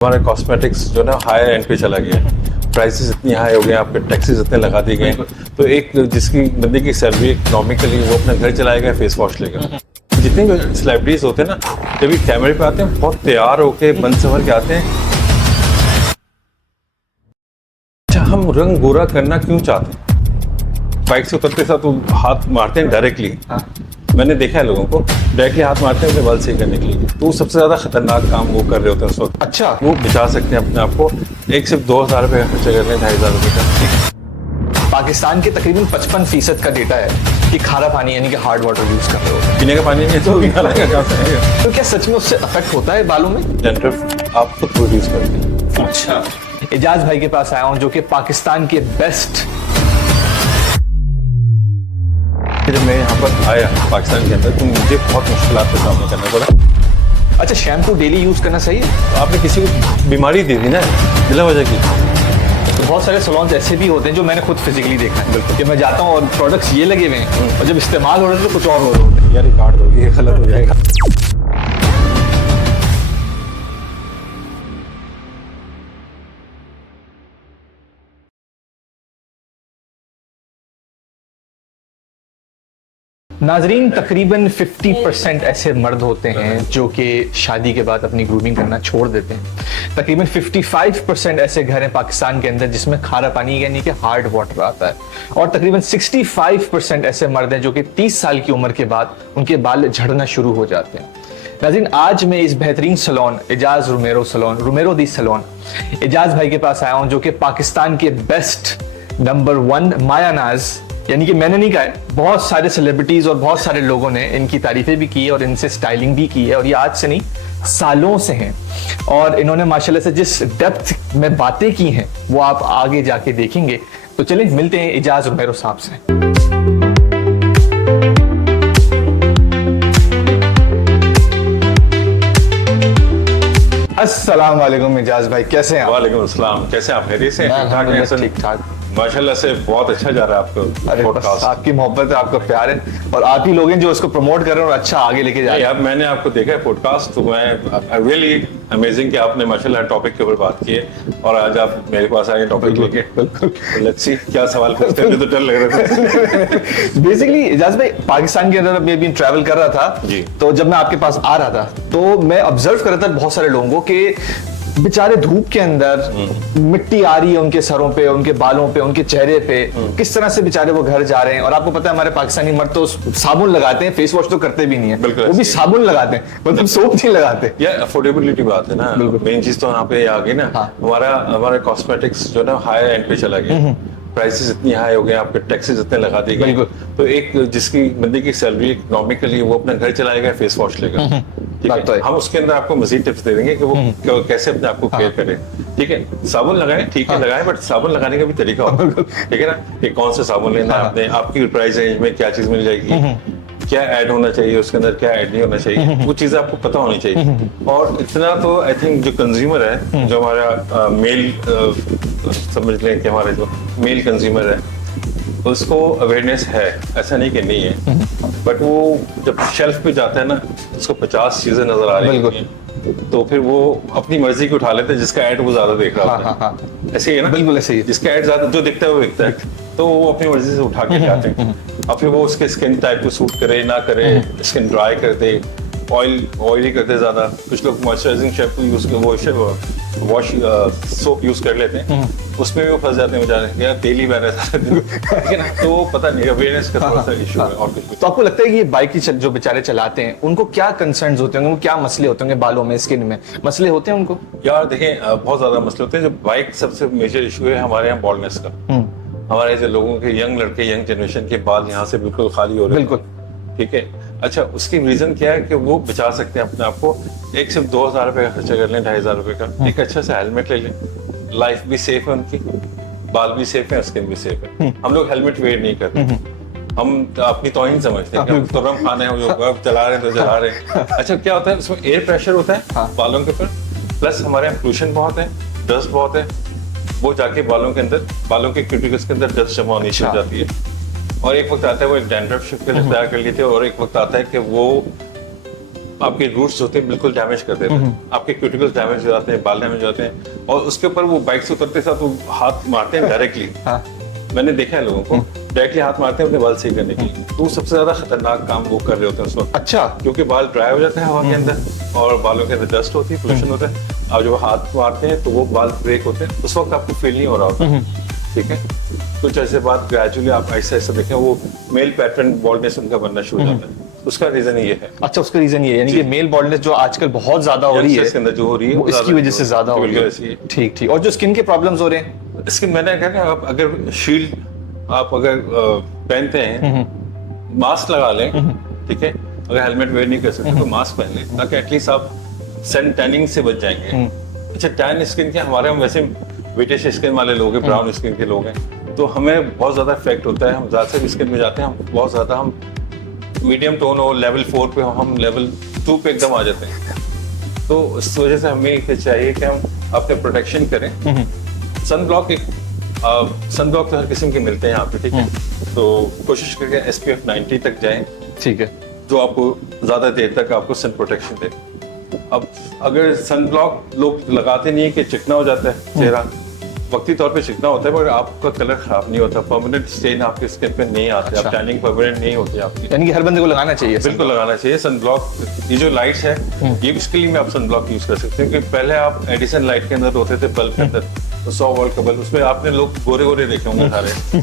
हमारे कॉस्मेटिक्स जो ना हायर एंड पे चला गया है। प्राइसेस इतनी हाई हो गए, आपके टैक्सेस इतने लगा दिए गए, तो एक जिसकी बंदे की सैलरी इकोनॉमिकली वो अपना घर चलाएगा, फेस वॉश लेगा। जितने भी सेलिब्रिटीज होते हैं ना, जब भी कैमरे पे आते हैं बहुत तैयार होके बन संवर के आते हैं। अच्छा, हम रंग गोरा करना क्यों चाहते हैं? बाइक से उतरते साथ वो हाथ मारते हैं डायरेक्टली। मैंने देखा है लोगों को डायरेक्टली हाथ मारते हैं अपने बाल सही करने के लिए, तो वो सबसे ज्यादा खतरनाक काम वो कर रहे होते हैं उस वक्त। अच्छा, वो बचा सकते हैं अपने आप को। एक सिर्फ 2,000 रुपये का खर्चा कर रहे हैं, 2,500 रुपये का। पाकिस्तान के तकरीबन 55% का डेटा है कि खारा पानी यानी कि हार्ड वाटर यूज कर रहे होते हैं। पीने का पानी नहीं तो कहाँ से आएगा? तो क्या सच में उससे अफेक्ट होता है बालों में? डैंड्रफ आप खुद प्रोड्यूस करते हैं। अच्छा, एजाज भाई के पास आया हूँ जो कि पाकिस्तान के बेस्ट। जब मैं यहाँ पर आया पाकिस्तान के अंदर तो मुझे बहुत मुश्किलात का सामना करना पड़ा। अच्छा, शैम्पू डेली यूज करना सही है? आपने किसी को बीमारी दे दी ना बिला वजह की। तो बहुत सारे सलून्स ऐसे भी होते हैं जो मैंने खुद फिजिकली देखा है। बिल्कुल कि मैं जाता हूँ और प्रोडक्ट्स ये लगे हुए हैं और जब इस्तेमाल हो रहे हैं तो कुछ और हो रहे होते हैं। यार ये काट दो, ये गलत हो जाएगा। नाजरीन, तकरीबन 50% ऐसे मर्द होते हैं जो कि शादी के बाद अपनी ग्रूमिंग करना छोड़ देते हैं। तकरीबन 55% ऐसे घर हैं पाकिस्तान के अंदर जिसमें खारा पानी यानी कि हार्ड वाटर आता है, और तकरीबन 65% ऐसे मर्द हैं जो कि 30 साल की उम्र के बाद उनके बाल झड़ना शुरू हो जाते हैं। नाज़रीन, आज मैं इस बेहतरीन सैलून एजाज रोमेरो दी सैलून एजाज भाई के पास आया हूँ जो कि पाकिस्तान के बेस्ट नंबर 1 मायानाज, यानी कि मैंने नहीं कहा है, बहुत सारे सेलिब्रिटीज और बहुत सारे लोगों ने इनकी तारीफें भी की है और इनसे स्टाइलिंग भी की है, और ये आज से नहीं सालों से हैं। और इन्होंने माशाल्लाह से जिस डेप्थ में बातें की हैं वो आप आगे जाके देखेंगे। तो चलिए मिलते हैं एजाज रोमेरो साहब से। अस्सलाम वालेकुम एजाज भाई, कैसे हैं आप? वालेकुम अस्सलाम, कैसे आप? खैरियत से? ठीक ठाक। माशाल्लाह से बहुत अच्छा जा रहा है आपका अरे बस पॉडकास्ट। आपकी मोहब्बत है, आपका प्यार है, और आप ही लोग हैं जो इसको प्रमोट कर रहे हैं और अच्छा आगे लेके जा रहे हैं। अब मैंने आपको देखा है पॉडकास्ट, तो मैं रियली अमेजिंग कि आपने माशाल्लाह टॉपिक के ऊपर बात की है और आज आप मेरे पास आए टॉपिक लेके। बिल्कुल, लेट्स सी क्या सवाल पूछते हैं, तो डर लग रहा था। बेसिकली एजाज भाई, पाकिस्तान के अंदर मैं भी ट्रैवल कर रहा था जी। तो जब मैं आपके पास आ रहा था तो मैं ऑब्जर्व कर रहा था बहुत सारे लोगों के बेचारे धूप के अंदर मिट्टी आ रही है उनके सरों पे, उनके बालों पे, उनके चेहरे पे, किस तरह से बेचारे वो घर जा रहे हैं। और आपको पता है हमारे पाकिस्तानी मर्द तो साबुन लगाते हैं, फेस वॉश तो करते भी नहीं है, वो भी साबुन लगाते हैं, मतलब सोप नहीं लगाते। यार अफोर्डेबिलिटी बात है ना, मेन चीज तो यहाँ पे आ गई ना। हमारा कॉस्मेटिक्स जो ना हायर एंड पे चला गया। प्राइसेस इतनी हाई हो गए, आपके टैक्सेस इतने लगा दिए गए, तो एक जिसकी बंदे की सैलरी इकोनॉमिकली वो अपना घर चलाएगा, फेस वॉश लेगा। ठीक है, हम उसके अंदर आपको मजीद टिप्स दे देंगे कि वो कैसे अपने आप को केयर करे। ठीक है, साबुन लगाएं, ठीक है लगाएं, बट साबुन लगाने का भी तरीका होता है। ठीक है ना, कि कौन सा साबुन लेना है आपने, आपकी प्राइस रेंज में क्या चीज मिल जाएगी, क्या ऐड होना चाहिए उसके अंदर, क्या ऐड नहीं होना चाहिए, वो चीजें आपको पता होनी चाहिए। और इतना तो आई थिंक जो कंज्यूमर है, जो हमारा मेल समझ लें कि हमारे जो मेल कंज्यूमर है उसको अवेयरनेस है, ऐसा नहीं कि नहीं है, बट वो जब शेल्फ पे जाता है ना उसको 50 चीजें नजर आ रही हैं, तो फिर वो अपनी मर्जी की उठा लेते हैं जिसका ऐड वो ज्यादा देख रहा होता है। ऐसे ही है ना? बिल्कुल ऐसे ही, जिसका ऐड ज्यादा जो दिखता है वो दिखता है, तो वो अपनी मर्जी से उठा के जाते हैं। अब फिर वो उसके स्किन टाइप को सूट करे ना करे, स्किन ड्राई कर दे, ऑयली करते ज्यादा, कुछ लोग moisturising shampoo use wash soap use कर लेते हैं, उसमें भी वो फंस जाते हैं बेचारे, यार तेल ही बह रहा है। तो पता नहीं, अवेयरनेस का थोड़ा सा इशू है और कुछ। तो आपको लगता है कि ये बाइक की जो बेचारे चलाते हैं उनको क्या कंसर्न्स होते होंगे, क्या मसले होते होंगे, बालों में, स्किन में मसले होते हैं उनको? यार देखें, बहुत ज्यादा मसले होते हैं। जो बाइक सबसे मेजर इशू है हमारे यहाँ बॉल्डनेस का। हमारे जो लोगों के यंग लड़के, यंग जनरेशन के बाल यहाँ से बिल्कुल खाली हो रहे हैं। बिल्कुल, ठीक है। अच्छा, उसकी रीजन क्या है कि वो बचा सकते हैं अपने आप को। एक सिर्फ 2,000 रुपए का खर्चा कर लें, 2,500 रुपए का, एक अच्छा सा हेलमेट ले लें, लाइफ भी सेफ है उनकी, बाल भी सेफ है, स्किन भी सेफ है। हम लोग हेलमेट वेयर नहीं करते, हम अपनी तौहीन समझते हैं कि तुरम खाने हैं, जो चला रहे हैं तो चला रहे हैं। अच्छा, क्या होता है उसमें एयर प्रेशर होता है बालों के ऊपर, प्लस हमारे यहाँ पोल्यूशन बहुत है, डस्ट बहुत है, वो जाके बालों के अंदर, बालों के क्यूटिकल्स के अंदर डस्ट जमा होनी शुरू हो जाती है। और एक वक्त आता है वो एक डैंड्रफ शिफ्ट तैयार कर लेते हैं, और एक वक्त आता है कि वो आपके रूट्स होते हैं बिल्कुल डैमेज कर देते हैं, आपके क्यूटिकल्स डैमेज हो जाते हैं, बाल डैमेज हो जाते हैं, और उसके ऊपर वो बाइक से उतरते साथ वो हाथ मारते हैं डायरेक्टली। हाँ। मैंने देखा है लोगों को डायरेक्टली हाथ मारते हैं अपने बाल सही करने के लिए, तो सबसे ज्यादा खतरनाक काम वो कर रहे होते हैं उस वक्त, अच्छा। क्योंकि बाल ड्राई हो जाते हैं हवा के अंदर और बालों के अंदर डस्ट होती है, पोल्यूशन होता है, और जब हाथ मारते हैं तो वो बाल ब्रेक होते हैं, उस वक्त आपको फील नहीं हो रहा होता, ठीक है। कुछ ऐसे बात ग्रेजुअली आप ऐसे ऐसे देखें वो मेल पैटर्न बॉल्डनेस उनका बनना शुरू हो जाता है, उसका रीजन ये है। अच्छा, उसका रीजन ये है, यानी कि मेल बॉल्डनेस जो आजकल बहुत ज्यादा हो रही है, इसके अंदर जो हो रही है वो इसकी वजह से ज्यादा हो रही है। है। ठीक ठीक। और जो स्किन के प्रॉब्लम्स हो रहे हैं, स्किन, मैंने कहा कि आप अगर शील्ड आप अगर पहनते हैं, मास्क लगा लें, ठीक है, अगर हेलमेट वेयर नहीं कर सकते तो मास्क पहन लें, ताकि एटलीस्ट आप सन टैनिंग से बच जाएंगे। अच्छा, टैन स्किन के हमारे, हम वैसे विटिश स्किन वाले लोग हैं, ब्राउन स्किन के लोग हैं, तो हमें बहुत ज्यादा इफेक्ट होता है, हम ज्यादा से स्किन में जाते हैं, हम बहुत ज्यादा, हम मीडियम टोन हो लेवल 4 पे हो, हम लेवल 2 पे एकदम आ जाते हैं। तो इस वजह से हमें चाहिए कि हम अपने प्रोटेक्शन करें। सन ब्लॉक सन ब्लॉक तो हर किस्म के मिलते हैं यहाँ पे, ठीक है, तो कोशिश करके SPF 90 तक जाएं, ठीक है, जो आपको ज्यादा देर तक आपको सन प्रोटेक्शन दे। अब अगर सन ब्लॉक लोग लगाते नहीं है कि चिकना हो जाता है चेहरा, वक्ती तौर पे चिकना होता है, मगर आपका कलर खराब नहीं होता, परमानेंट स्टेन आपके स्किन पे नहीं आते, अच्छा। आप टैनिंग परमानेंट नहीं होती आपकी। यानी कि हर बंदे को लगाना चाहिए। बिल्कुल लगाना चाहिए सन ब्लॉक। ये जो लाइट्स है, ये इसके लिए आप सन ब्लॉक यूज कर सकते हैं, क्योंकि पहले आप एडिसन लाइट के अंदर होते थे, बल्ब के अंदर, तो 100 वोल्ट का बल्ब, उसमें आपने लोग गोरे गोरे देखे होंगे सारे,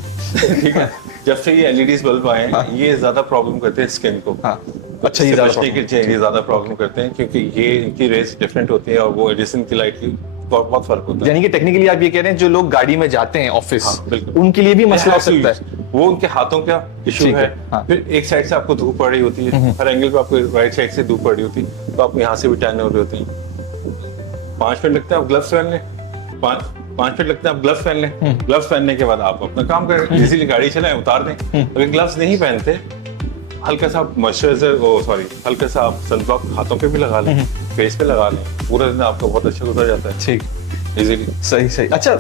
ठीक है। जब से ये LEDs बल्ब आए हैं, ये ज्यादा प्रॉब्लम करते हैं स्किन को। हाँ। अच्छा, ये ज्यादा प्रॉब्लम करते हैं, क्योंकि ये इनकी रेस डिफरेंट होती है और वो एडिसन की लाइट की बहुत फर्क होता है। यानी कि टेक्निकली आप ये कह रहे हैं जो लोग गाड़ी में जाते हैं ऑफिस, हाँ, बिल्कुल, उनके लिए भी मसला हो सकता है, वो उनके हाथों का इशू ठीक है। है, हाँ। फिर एक साइड से आपको धूप पड़ रही होती है, हर एंगल पे आपको राइट साइड से धूप पड़ रही होती है, तो आपको यहाँ से भी टैन हो रही होती है। 5 मिनट लगते हैं आप ग्लव्स पहन लें, 5 मिनट लगते हैं आप ग्लव्स पहन लें, ग्लव्स पहनने के बाद आप अपना काम करें, इजीली गाड़ी चलाएं, उतार दें। अगर ग्लव्स नहीं पहनते, हल्का सा आप मॉइस्चराइजर हल्का सा आप सनब्लॉक हाथों पे भी लगा लें, फेस पे लगा लें, पूरा दिन आपका बहुत अच्छा गुजर जाता है। ठीक, इजीली। सही सही। अच्छा,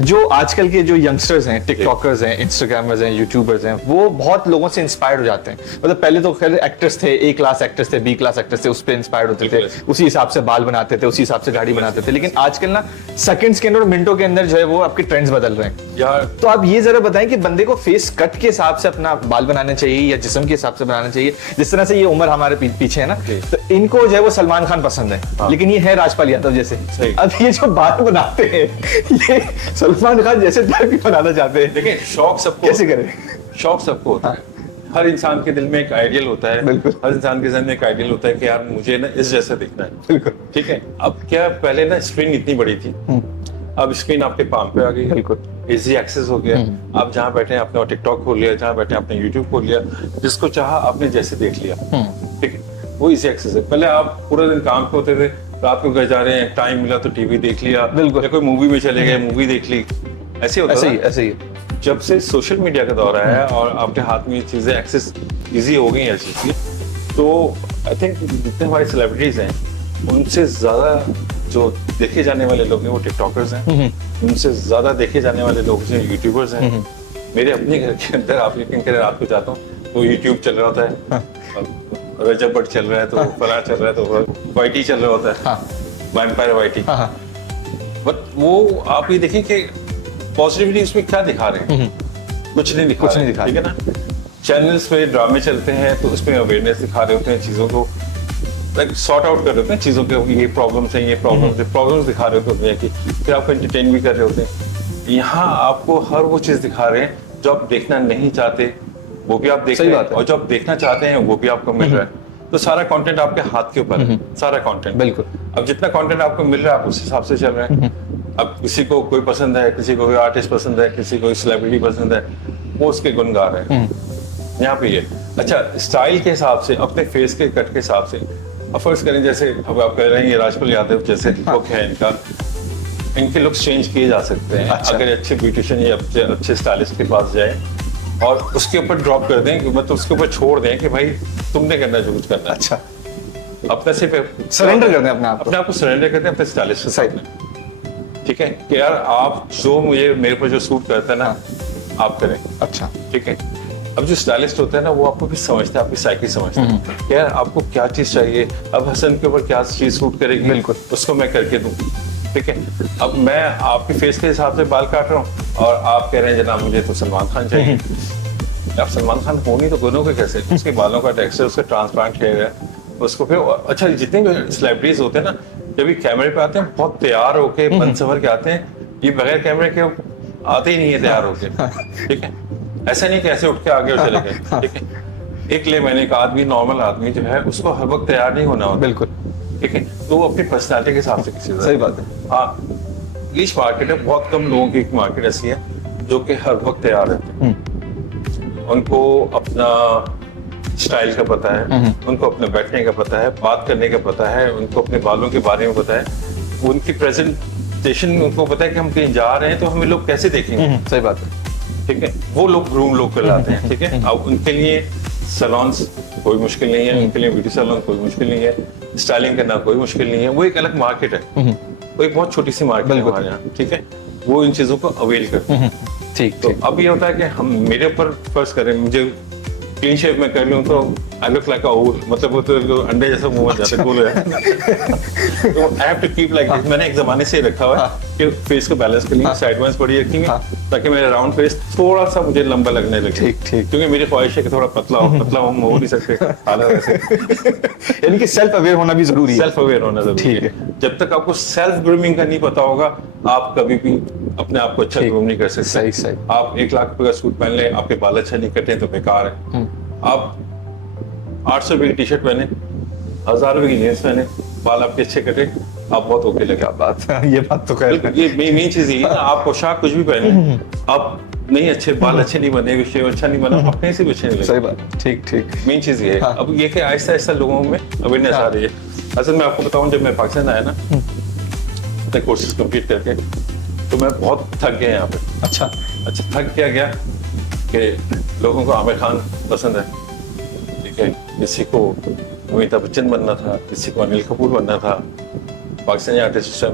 जो आजकल के जो यंगस्टर्स हैं, टिकटॉकर्स हैं, इंस्टाग्रामर्स हैं, यूट्यूबर्स हैं, वो बहुत लोगों से इंस्पायर्ड हो जाते हैं। मतलब पहले तो खैर एक्टर्स थे, A क्लास एक्टर्स थे, B क्लास एक्टर्स थे, उस पर इंस्पायर्ड होते थे, उसी हिसाब से बाल बनाते थे, उसी हिसाब से गाड़ी बनाते थे। लेकिन आजकल ना सेकंड्स के अंदर और मिनटों के अंदर जो है वो आपके ट्रेंड्स बदल रहे हैं यार। तो आप ये जरा बताएं कि बंदे को फेस कट के हिसाब से अपना बाल बनाना चाहिए या जिस्म के हिसाब से बनाना चाहिए? जिस तरह से ये उम्र हमारे पीछे है ना, तो इनको जो है वो सलमान खान पसंद है, हाँ। लेकिन ये है राजपाल यादव जैसे। सही। अब ये जो बाल बनाते हैं, ये सलमान खान जैसे टाइप भी बनाना चाहते हैं। देखिए, शौक सबको, कैसे करें? शौक सबको होता है। हर इंसान के दिल में एक आइडियल होता है, बिल्कुल। हर इंसान के जहन में एक आइडियल होता है कि यार मुझे ना इस जैसा दिखना है, बिल्कुल, ठीक है। अब क्या, पहले ना स्क्रीन इतनी बड़ी थी, अब स्क्रीन आपके पाम पे आ गई, बिल्कुल, इजी एक्सेस हो गया। आप जहाँ बैठे हैं आपने टिकटॉक खोल लिया, जहाँ बैठे आपने यूट्यूब खोल लिया, जिसको चाहा आपने जैसे देख लिया, ठीक है, वो इजी एक्सेस है। पहले आप पूरा दिन काम पे होते थे, रात को घर जा रहे हैं, टाइम मिला तो टीवी देख लिया, बिल्कुल, या कोई मूवी में चले गए, मूवी देख ली, ऐसे होता है। ऐसे ही। जब से सोशल मीडिया का दौर आया है और आपके हाथ में ये चीजें एक्सेस इजी हो गई हैं ऐसी चीज, तो आई थिंक जितने हमारे सेलिब्रिटीज हैं, उनसे ज्यादा जो देखे जाने वाले लोग हैं वो टिकटॉकर्स हैं, उनसे ज्यादा देखे जाने वाले लोग जो यूट्यूबर्स हैं। मेरे अपने घर के अंदर आप यकीन करें, रात को जाता हूँ तो यूट्यूब चल रहा होता है, रजब भट्ट चल रहा है तो फला चल रहा है तो वाईटी चल रहा होता है, वैम्पायर वाईटी। बट वो आप ये देखें कि पॉजिटिवली उसमें क्या दिखा रहे हैं, कुछ नहीं दिखा रहे, ठीक है ना। चैनल्स पे ड्रामे चलते हैं तो उसमें अवेयरनेस दिखा रहे होते हैं, चीजों को लाइक सॉर्ट आउट कर रहे होते हैं, चीजों के ये प्रॉब्लम्स हैं, ये प्रॉब्लम्स दिखा रहे होते हैं दुनिया की, फिर आपको एंटरटेन भी कर रहे होते हैं। यहाँ आपको हर वो चीज दिखा रहे हैं जो आप देखना नहीं चाहते, वो भी आप देख रहे हैं, और जो आप देखना चाहते हैं वो भी आपको मिल रहा है। तो सारा कंटेंट आपके हाथ के ऊपर है, सारा कंटेंट। बिल्कुल। अब जितना कंटेंट आपको मिल रहा है आप उस हिसाब से चल रहे हैं। अब किसी को कोई पसंद है, किसी को कोई आर्टिस्ट पसंद है, किसी को सेलिब्रिटी पसंद है, वो उसके गुण गा रहे हैं। यहाँ पे ये अच्छा स्टाइल के हिसाब से, अपने फेस के कट के हिसाब से, अब फर्ज करें जैसे अब आप कह रहे हैं ये राजपाल यादव जैसे लुक है इनका, इनके लुक्स चेंज किए जा सकते हैं। अच्छा। अगर अच्छे ब्यूटिशियन या अच्छे स्टाइलिस्ट के पास जाए और उसके ऊपर ड्रॉप कर दें, मतलब उसके ऊपर छोड़ दें कि भाई तुमने करना है जो कुछ करना है। अच्छा, अपने सिर्फ सरेंडर कर दें अपने आप को सरेंडर करते हैं अपने स्टाइलिस्ट के साथ, ठीक है कि यार आप जो मेरे पर जो सूट करता है ना आप करें। अच्छा, ठीक है। अब जो स्टाइलिस्ट होता है ना वो आपको भी समझता है, आपकी साइकी समझता है कि यार आपको क्या चीज चाहिए, अब हसन के ऊपर क्या चीज सूट करेगी, बिल्कुल। उसको मैं करके दूं। ठीक है, अब मैं आपके फेस के हिसाब से बाल काट रहा हूँ और आप कह रहे हैं जनाब मुझे तो सलमान खान चाहिए। आप सलमान खान हो नहीं तो बनोगे कैसे? उसके बालों का टेक्सचर, उसका ट्रांसप्लांट हेयर है, उसको फिर अच्छा जितने भी सेलिब्रिटीज होते हैं ना जब भी कैमरे पे आते हैं बहुत तैयार होके बन सवर के आते हैं, ये बगैर कैमरे के आते ही नहीं है तैयार होके। ठीक है, ऐसा नहीं कैसे उठ के आगे और चले गए। ठीक है, एक ले मैंने एक आदमी, नॉर्मल आदमी जो है उसको हर वक्त तैयार नहीं होना होता। बिल्कुल। ठीक है, तो वो अपनी पर्सनैलिटी के हिसाब से किसी सही बात है। हाँ, नीश मार्केट है, बहुत कम लोगों की एक मार्केट ऐसी है जो कि हर वक्त तैयार रहते हैं। उनको अपना स्टाइल का पता है, उनको अपने बैठने का पता है, बात करने का पता है, उनको अपने बालों के बारे में पता है, उनकी प्रेजेंटेशन उनको पता है कि हम कहीं जा रहे हैं तो हमें लोग कैसे देखेंगे। सही बात है। ठीक है, वो लोग ग्रूम लोग कहलाते हैं। ठीक है, अब उनके लिए सैलून्स कोई मुश्किल नहीं है, उनके लिए ब्यूटी सैलून कोई मुश्किल नहीं है, स्टाइलिंग करना कोई मुश्किल नहीं है, वो एक अलग मार्केट है, वो एक बहुत छोटी सी मार्केट है हमारे यहाँ। ठीक है, वो इन चीजों को अवेल करते हैं। ठीक तो ठीक। अब ये होता है कि हम मेरे ऊपर फर्ज करें, मुझे क्लीन शेव में कर लूं तो आई लुक लाइक अ ओल, मतलब वो तो अंडे जैसा मुंह बन जाता है, कूल है। तो I have to keep like this. मैंने एक जमाने से रखा हुआ है कि फेस को बैलेंस के लिए साइड वाइज बड़ी रखेंगे ताकि मेरा राउंड फेस थोड़ा सा मुझे लंबा लगने लगे। ठीक ठीक। क्योंकि मेरी ख्वाहिश है कि थोड़ा पतला हम हो नहीं सकते हालत ऐसे। यानी कि सेल्फ अवेयर होना भी जरूरी है। सेल्फ अवेयर होना जरूरी ठीक है। जब तक आपको सेल्फ ग्रूमिंग का नहीं पता होगा आप कभी भी अपने आप को अच्छा ग्रूम नहीं कर सकते। सही सही। आप 1 लाख रुपए का सूट पहन ले, आपके बाल अच्छे नहीं कटे तो बेकार है। आप 800 रुपए की टी शर्ट पहने, 1000 रुपए की जींस पहने, बाल आपके अच्छे कटे, आप बहुत ओके लगे। बात ये बात तो खैर है। ये मेन चीज यही है ना, आप पोशाक कुछ भी पहने, आप नहीं अच्छे बाल अच्छे नहीं बने, शेव अच्छा नहीं बना, आप कहीं से भी अच्छे नहीं लगे। सही बात। ठीक ठीक। मेन चीज ये है। अब ये कि आहिस्ता आहिस्ता लोगों में अवेयरनेस आ रही है। असल में आपको बताऊं, जब मैं पाकिस्तान आया ना अपने कोर्सेज कंप्लीट करके, तो मैं बहुत थक गया यहाँ पे। अच्छा थक गया कि लोगों को आमिर खान पसंद है, ठीक है, किसी को अमिताभ बच्चन बनना था, किसी को अनिल कपूर बनना था, पाकिस्तानी आर्टिस्ट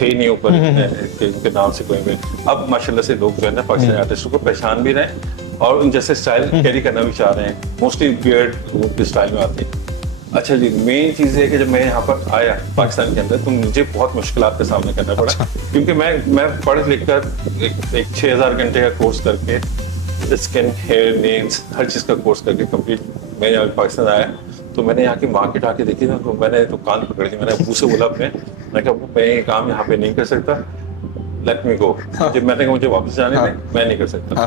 थे ही नहीं ऊपर उनके नाम से कोई भी। अब माशाल्लाह से लोग जो है ना पाकिस्तानी आर्टिस्टों को पहचान भी रहे हैं और उन जैसे स्टाइल कैरी करना भी चाह रहे हैं। मोस्टली बियर्ड के स्टाइल में आते हैं। अच्छा जी, मेन चीज़ है कि जब मैं यहाँ पर आया पाकिस्तान के अंदर तो मुझे बहुत मुश्किलात का सामना करना पड़ा। क्योंकि मैं पढ़ लिख कर एक 6000 घंटे का कोर्स करके स्किन, हेयर, नेल्स, हर चीज़ का कोर्स करके कंप्लीट मैं यहाँ पाकिस्तान आया। तो मैंने यहाँ की मार्केट आके देखी ना, तो मैंने तो कान पकड़ ली। मैंने अबू से बोला अपने, मैं कहा मैं ये काम यहाँ पे नहीं कर सकता, लेट मी गो। जब मैंने कहा मुझे वापस जाने दें, मैं नहीं कर सकता।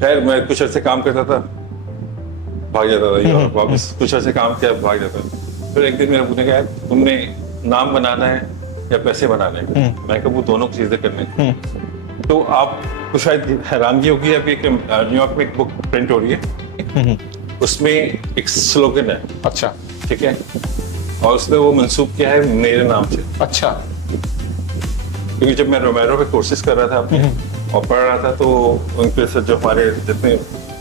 खैर मैं कुछ अर्से काम करता था, भाग जाता था, ये वापस कुछ अर्से काम किया, भाग जाता था। फिर एक दिन मेरे अबू ने कहा तुमने नाम बनाना है या पैसे बनाने हैं? मैं कहा वो दोनों चीजें करने। तो आपको शायद हैरानगी होगी, अभी न्यूयॉर्क में एक बुक प्रिंट हो रही है, उसमें एक स्लोगन है। अच्छा ठीक है, और उसने वो मंसूब किया है मेरे नाम से। अच्छा। क्योंकि जब मैं रोमेरो पे कोर्सेज कर रहा था अपने और पढ़ रहा था, तो उनके साथ जो हमारे जितने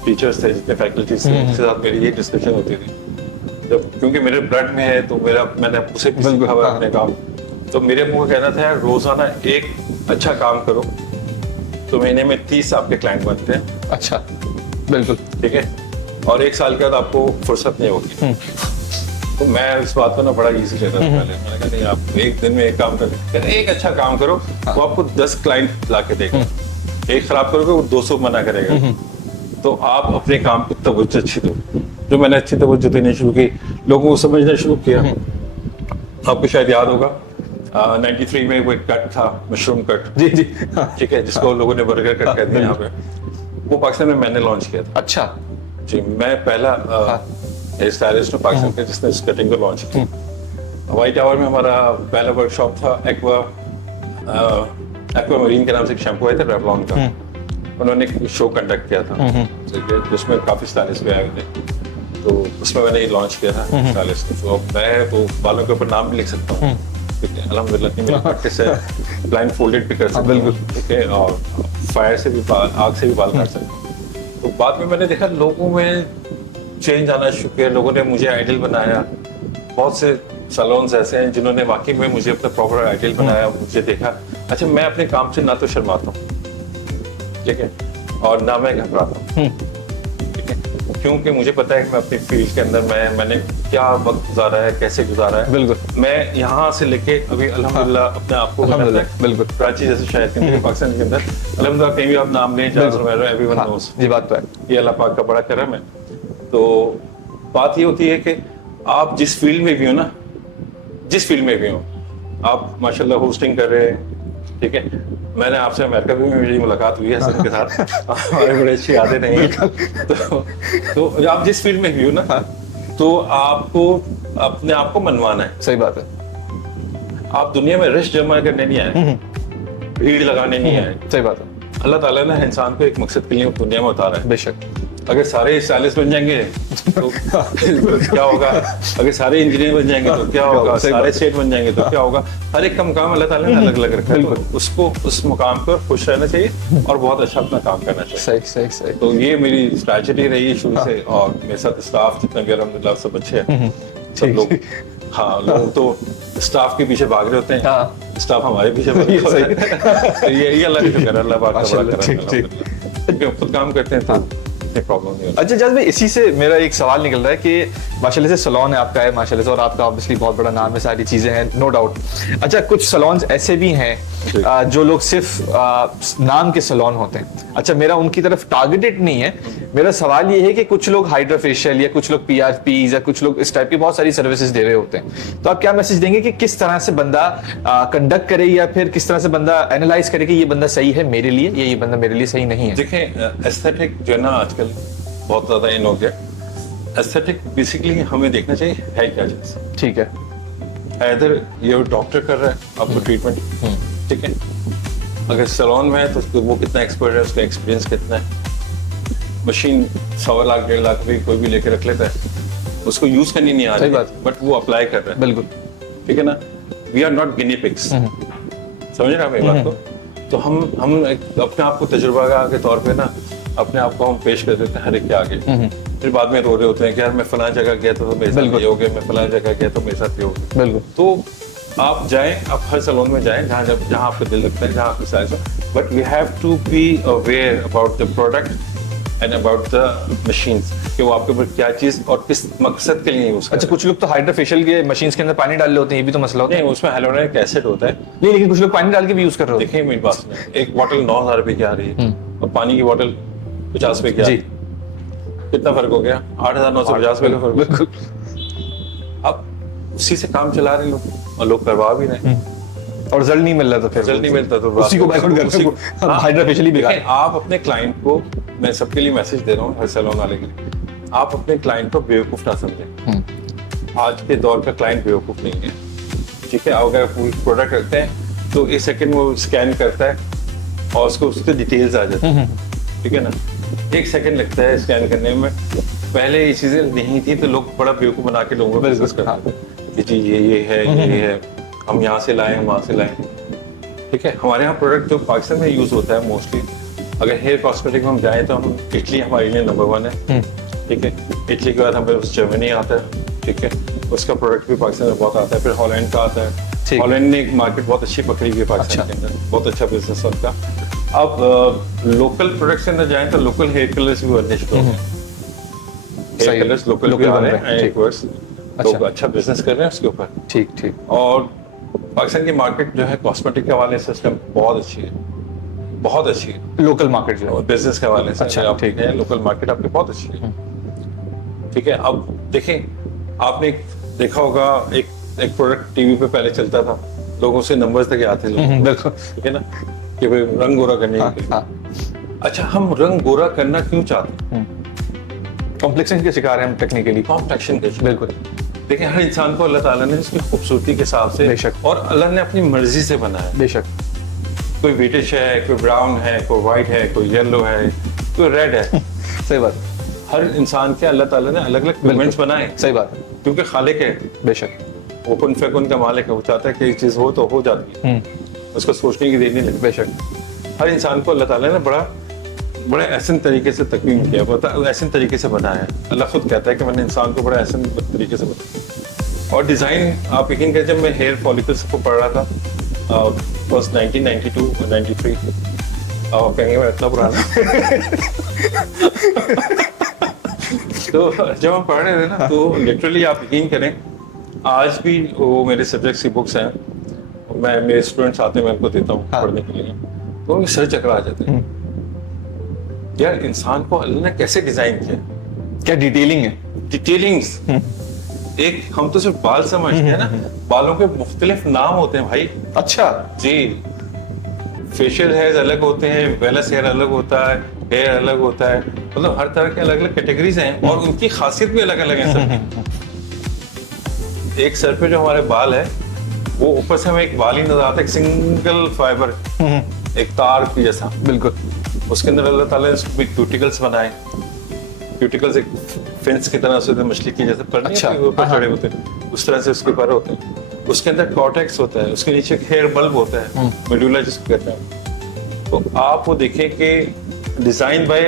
टीचर्स थे, जितने फैकल्टीज थे, उनके साथ मेरी ये डिस्कशन होती थी। जब क्योंकि मेरे ब्लड में है तो मैंने उसे भी सीखा हुआ अपने काम। तो मेरे मुंह का कहना था यार रोजाना एक अच्छा काम करो तो महीने में 30 आपके क्लाइंट बनते हैं। अच्छा बिल्कुल। ठीक है, और 1 साल के बाद आपको फुर्सत नहीं होगी। तो मैं इस बात को ना बड़ा इजी लेता था पहले। मैंने कहा नहीं, आप एक दिन में एक काम करें, एक अच्छा काम करो वो आपको 10 क्लाइंट ला के देगा। एक खराब करोगे वो 200 मना करेगा। तो आप अपने काम को तवज्जो अच्छी दो। जो मैंने अच्छी तवज्जो देनी शुरू की, लोगों को समझना शुरू किया। आपको शायद याद होगा 93 में वो एक कट था, मशरूम कट। जी जी। ठीक है, जिसको लोगों ने बर्गर कट कहते हैं यहाँ पे। वो पाकिस्तान में मैंने लॉन्च किया था। अच्छा जी, मैं पहला हेयर स्टाइलिस्ट हूँ पाकिस्तान के जिसने इस कटिंग को लॉन्च किया। व्हाइट टावर में हमारा पहला वर्कशॉप था। एक्वा मरीन के नाम से एक शैम्पू आया था रेवलॉन का, उन्होंने एक शो कंडक्ट किया था जिसमें काफी स्टाइलिस्ट भी आए हुए थे। तो उसमें मैंने ये लॉन्च किया था स्टाइलिस्ट। तो मैं तो बालों के ऊपर नाम भी लिख सकता हूँ, ठीक है, अल्हम्दुलिल्लाह की मेरी प्रैक्टिस है। ब्लाइंड फोल्डेड भी कर सकता हूँ, ठीक है, और फायर से भी बाल, आग से भी बाल काट सकता हूँ। तो बाद में मैंने देखा लोगों में चेंज आना शुरू किया, लोगों ने मुझे आइडियल बनाया। बहुत से सैलून्स ऐसे हैं जिन्होंने वाकई में मुझे अपना प्रॉपर आइडियल बनाया। मुझे देखा अच्छा मैं अपने काम से ना तो शर्माता हूँ, ठीक है, और ना मैं घबराता हूँ। क्योंकि मुझे पता है कि मैं अपनी फील्ड के अंदर मैंने क्या वक्त गुजारा है, कैसे गुजारा है। बिल्कुल। मैं यहाँ से लेके अभी अल्हम्दुलिल्लाह अपने आप को बिल्कुल कराची जैसे शहर के अंदर, पाकिस्तान के अंदर अल्हम्दुलिल्लाह कहीं भी आप नाम लें, एवरीवन नोस, ये बात तो है। ये अल्लाह पाक का बड़ा करम है। तो बात ये होती है कि आप जिस फील्ड में भी हो ना, जिस फील्ड में भी हो, आप माशाल्लाह होस्टिंग कर रहे हैं, ठीक है। मैंने आपसे अमेरिका में मेरी मुलाकात हुई है सर के साथ, हमारे बड़े अच्छी यादें नहीं है। तो आप जिस फील्ड में भी हो ना, तो आपको अपने आप को मनवाना है। सही बात है। आप दुनिया में रश जमा करने नहीं आए, भीड़ लगाने नहीं आए। सही बात है। अल्लाह ताला ने इंसान को एक मकसद के लिए दुनिया में उतारा है। बेशक। अगर सारे स्टाइलिस्ट बन जाएंगे तो क्या होगा, अगर सारे इंजीनियर बन जाएंगे तो क्या होगा, सारे स्टेट बन जाएंगे तो क्या होगा। हर एक का मुकाम अल्लाह ताला ने अलग अलग रखा है, तो उसको उस मुकाम पर खुश रहना चाहिए और बहुत अच्छा अपना काम करना चाहिए। सही सही सही। तो ये मेरी स्ट्रैटेजी रही है शुरू से, और मेरे साथ स्टाफ जितना भी अल्हम्दुलिल्लाह सब अच्छे हैं, सब लोग। हाँ, लोग तो स्टाफ के पीछे भाग रहे होते हैं, स्टाफ हमारे पीछे भाग रहे होते हैं। तो ये अल्लाह का शुक्र है, अल्लाह पाक का बड़ा करम है। खुद काम करते हैं तो प्रॉब्लम नहीं होती। अच्छा जज भाई, इसी से मेरा एक सवाल निकल रहा है कि माशाल्लाह से सलोन है आपका, है माशाल्लाह से, और आपका ऑब्वियसली बहुत बड़ा नाम है, सारी चीजें हैं, नो डाउट। अच्छा, कुछ सलोन्स ऐसे भी हैं जो लोग सिर्फ नाम के सलोन होते हैं। अच्छा, मेरा उनकी तरफ टारगेटेड नहीं है, मेरा सवाल ये है कि कुछ लोग हाइड्रा फेशियल या कुछ लोग PRPs या कुछ लोग इस टाइप की बहुत सारी सर्विसेज दे रहे होते हैं, तो आप क्या मैसेज देंगे कि किस तरह से बंदा कंडक्ट करे, या फिर किस तरह से बंदा एनालाइज करे कि ये बंदा सही है मेरे लिए या ये बंदा मेरे लिए सही नहीं है? देखें, एस्थेटिक जो है ना आजकल बहुत ज्यादा इन हो गया। एस्थेटिक बेसिकली हमें देखना चाहिए है क्या चीज। ठीक है। इधर ये डॉक्टर कर रहा है आपको ट्रीटमेंट, ठीक है। अगर सैलून में है तो वो कितना एक्सपर्ट है, उसका एक्सपीरियंस कितना है। मशीन 100 लाख 1.5 लाख भी कोई भी लेके रख लेता है, उसको यूज करनी नहीं आ रही, बट वो अप्लाई कर रहा है। बिल्कुल, ठीक है ना। We are not guinea pigs, समझ रहे हैं मेरी बात को। तो हम अपने आप को तजुर्बा के तौर पे ना अपने आप को हम पेश कर देते हैं हर एक के आगे, फिर बाद में रो रहे होते हैं कि यार मैं फलां जगह गया तो मेरे साथ ये हो गया, मैं फलां जगह गया तो मेरे साथ ये हो गया। बिल्कुल। तो आप जाएं, आप हर सैलून में जाएं जहाँ आपका दिल लगता है, जहाँ आपकी साइज हो, but we have to be aware about the product and about the machines, कि वो आपके ऊपर क्या चीज और किस मकसद के लिए यूज। अच्छा, कुछ लोग तो हाइड्रा फेशियल के मशीन्स के अंदर पानी डाल रहे होते हैं, ये भी तो मसला होता है। नहीं, उसमें हाइलोनिक एसिड होता है। नहीं, लेकिन कुछ लोग पानी डाल के भी यूज कर रहे होते हैं। देखिए मेरी बात सुनिए, एक बॉटल 9,000 रुपए की आ रही है और पानी की बॉटल 50 रुपए की आ रही है, कितना फर्क हो गया? 8,950 रुपए का फर्क। बिल्कुल। अब उसी से काम चला रहे लोग और लोग करवा भी रहे, और रिजल्ट नहीं मिल रहा, तो फिर रिजल्ट नहीं मिलता तो उसी को बैकआउट करते हैं, हाइड्रा फेशियल ही बेकार है। आप अपने क्लाइंट को, मैं सबके लिए मैसेज दे रहा हूँ, हर सैलून वाले के लिए, आप अपने क्लाइंट को बेवकूफ ना समझें। आज के दौर का क्लाइंट बेवकूफ नहीं है, ठीक है। अगर कोई प्रोडक्ट रखते हैं तो 1 सेकंड वो स्कैन करता है और उसको उसके डिटेल्स आ जाती है, ठीक है ना। 1 सेकंड लगता है स्कैन करने में। पहले ये चीजें नहीं थी तो लोग बड़ा बेवकूफ बना के लोगों को बिजनेस करते कि जी ये है, हम यहाँ से लाएं, हम वहाँ से लाएं, ठीक है। हमारे यहाँ प्रोडक्ट जो पाकिस्तान में यूज होता है मोस्टली, अगर हेयर कॉस्मेटिक में हम जाएं तो हम इटली हमारे लिए नंबर 1 है, ठीक है। इटली के बाद हमें जर्मनी आता है, ठीक है, उसका प्रोडक्ट भी पाकिस्तान में बहुत आता है। फिर हॉलैंड का आता है, हॉलैंड ने एक मार्केट बहुत अच्छी पकड़ी हुई है पाकिस्तान के अंदर, बहुत अच्छा बिजनेस है उनका। अब लोकल प्रोडक्ट्स के अंदर जाएं तो लोकल हेयर कलर्स भी बनने शुरू हो गए, हेयर कलर्स लोकल भी आ रहे हैं, एक्वर्स लोग अच्छा बिजनेस कर रहे हैं उसके ऊपर। ठीक ठीक। और पाकिस्तान की मार्केट जो है कॉस्मेटिक के हवाले से सिस्टम बहुत अच्छी है, बहुत अच्छी है। लोकल मार्केट जो है बिजनेस के हवाले से अच्छा, ठीक है, लोकल मार्केट आपकी बहुत अच्छी है, ठीक है। अब देखें, आपने देखा होगा एक प्रोडक्ट टीवी पे पहले चलता था, लोगों से नंबर्स तक आते थे, बिल्कुल, ठीक है ना, कि भाई रंग गोरा करने के लिए। अच्छा, हम रंग गोरा करना क्यों चाहते हैं? कॉम्प्लेक्शन के शिकार हैं हम टेक्निकली, कॉम्प्लेक्शन के। बिल्कुल। देखिए, हर इंसान को अल्लाह ताला ने उसकी खूबसूरती के हिसाब से, बेशक, और अल्लाह ने अपनी मर्जी से बनाया, बेशक। कोई ब्रिटिश है, कोई ब्राउन है, कोई व्हाइट है, कोई येलो है, कोई रेड है। सही बात। हर इंसान के अल्लाह ताला ने अलग अलग पिगमेंट्स बनाए। सही बात है, क्योंकि खालिक है, बेशक, वो कुन फैकुन का मालिक है, वो चाहता है कि एक चीज हो तो हो जाती है, उसको सोचने की देर नहीं लगती। बेशक। हर इंसान को अल्लाह ताला ने बड़े एहसन तरीके से तकवीम किया, एहसन तरीके से बनाया है। अल्लाह खुद कहता है कि मैंने इंसान को बड़ा एहसन तरीके से बनाया। और डिजाइन, आप यकीन करें, जब मैं हेयर फॉलिकल्स को पढ़ रहा था, बस 1992 और 93, आप कहेंगे मैं इतना पुराना तो जब हम पढ़ रहे थे ना, तो लिटरली आप यकीन करें, आज भी वो मेरे सब्जेक्ट्स की बुक्स हैं, मैं मेरे स्टूडेंट्स आते हैं, मैं उनको देता हूँ पढ़ने के लिए, तो उनके सर चकरा जाते हैं। यार इंसान को अल्लाह ने कैसे डिजाइन किया, क्या डिटेलिंग है, डिटेलिंग्स। एक हम तो सिर्फ बाल समझते हैं ना, बालों के मुख्तलिफ नाम होते हैं भाई। अच्छा जी, फेशियल हेयर अलग होते हैं, वेलस हेयर अलग होता है, हेयर अलग होता है, मतलब हर तरह के अलग अलग कैटेगरीज हैं और उनकी खासियत भी अलग अलग है सर। एक सर पे जो हमारे बाल है, वो ऊपर से हमें एक बाल ही नजर आता है, एक सिंगल फाइबर, एक तार की जैसा। बिल्कुल। उसके अंदर अल्लाह ताला ने उसको क्यूटिकल्स बनाए, क्यूटिकल्स एक फिंस की तरह से मछली की जैसे पर नहीं अच्छा, होते, ऊपर चढ़े होते हैं, उस तरह से उसके पर होते हैं। उसके अंदर कॉर्टेक्स होता है, उसके नीचे एक हेयर बल्ब होता है, मेडुला जिसको कहते हैं। तो आप वो देखें कि डिजाइन बाय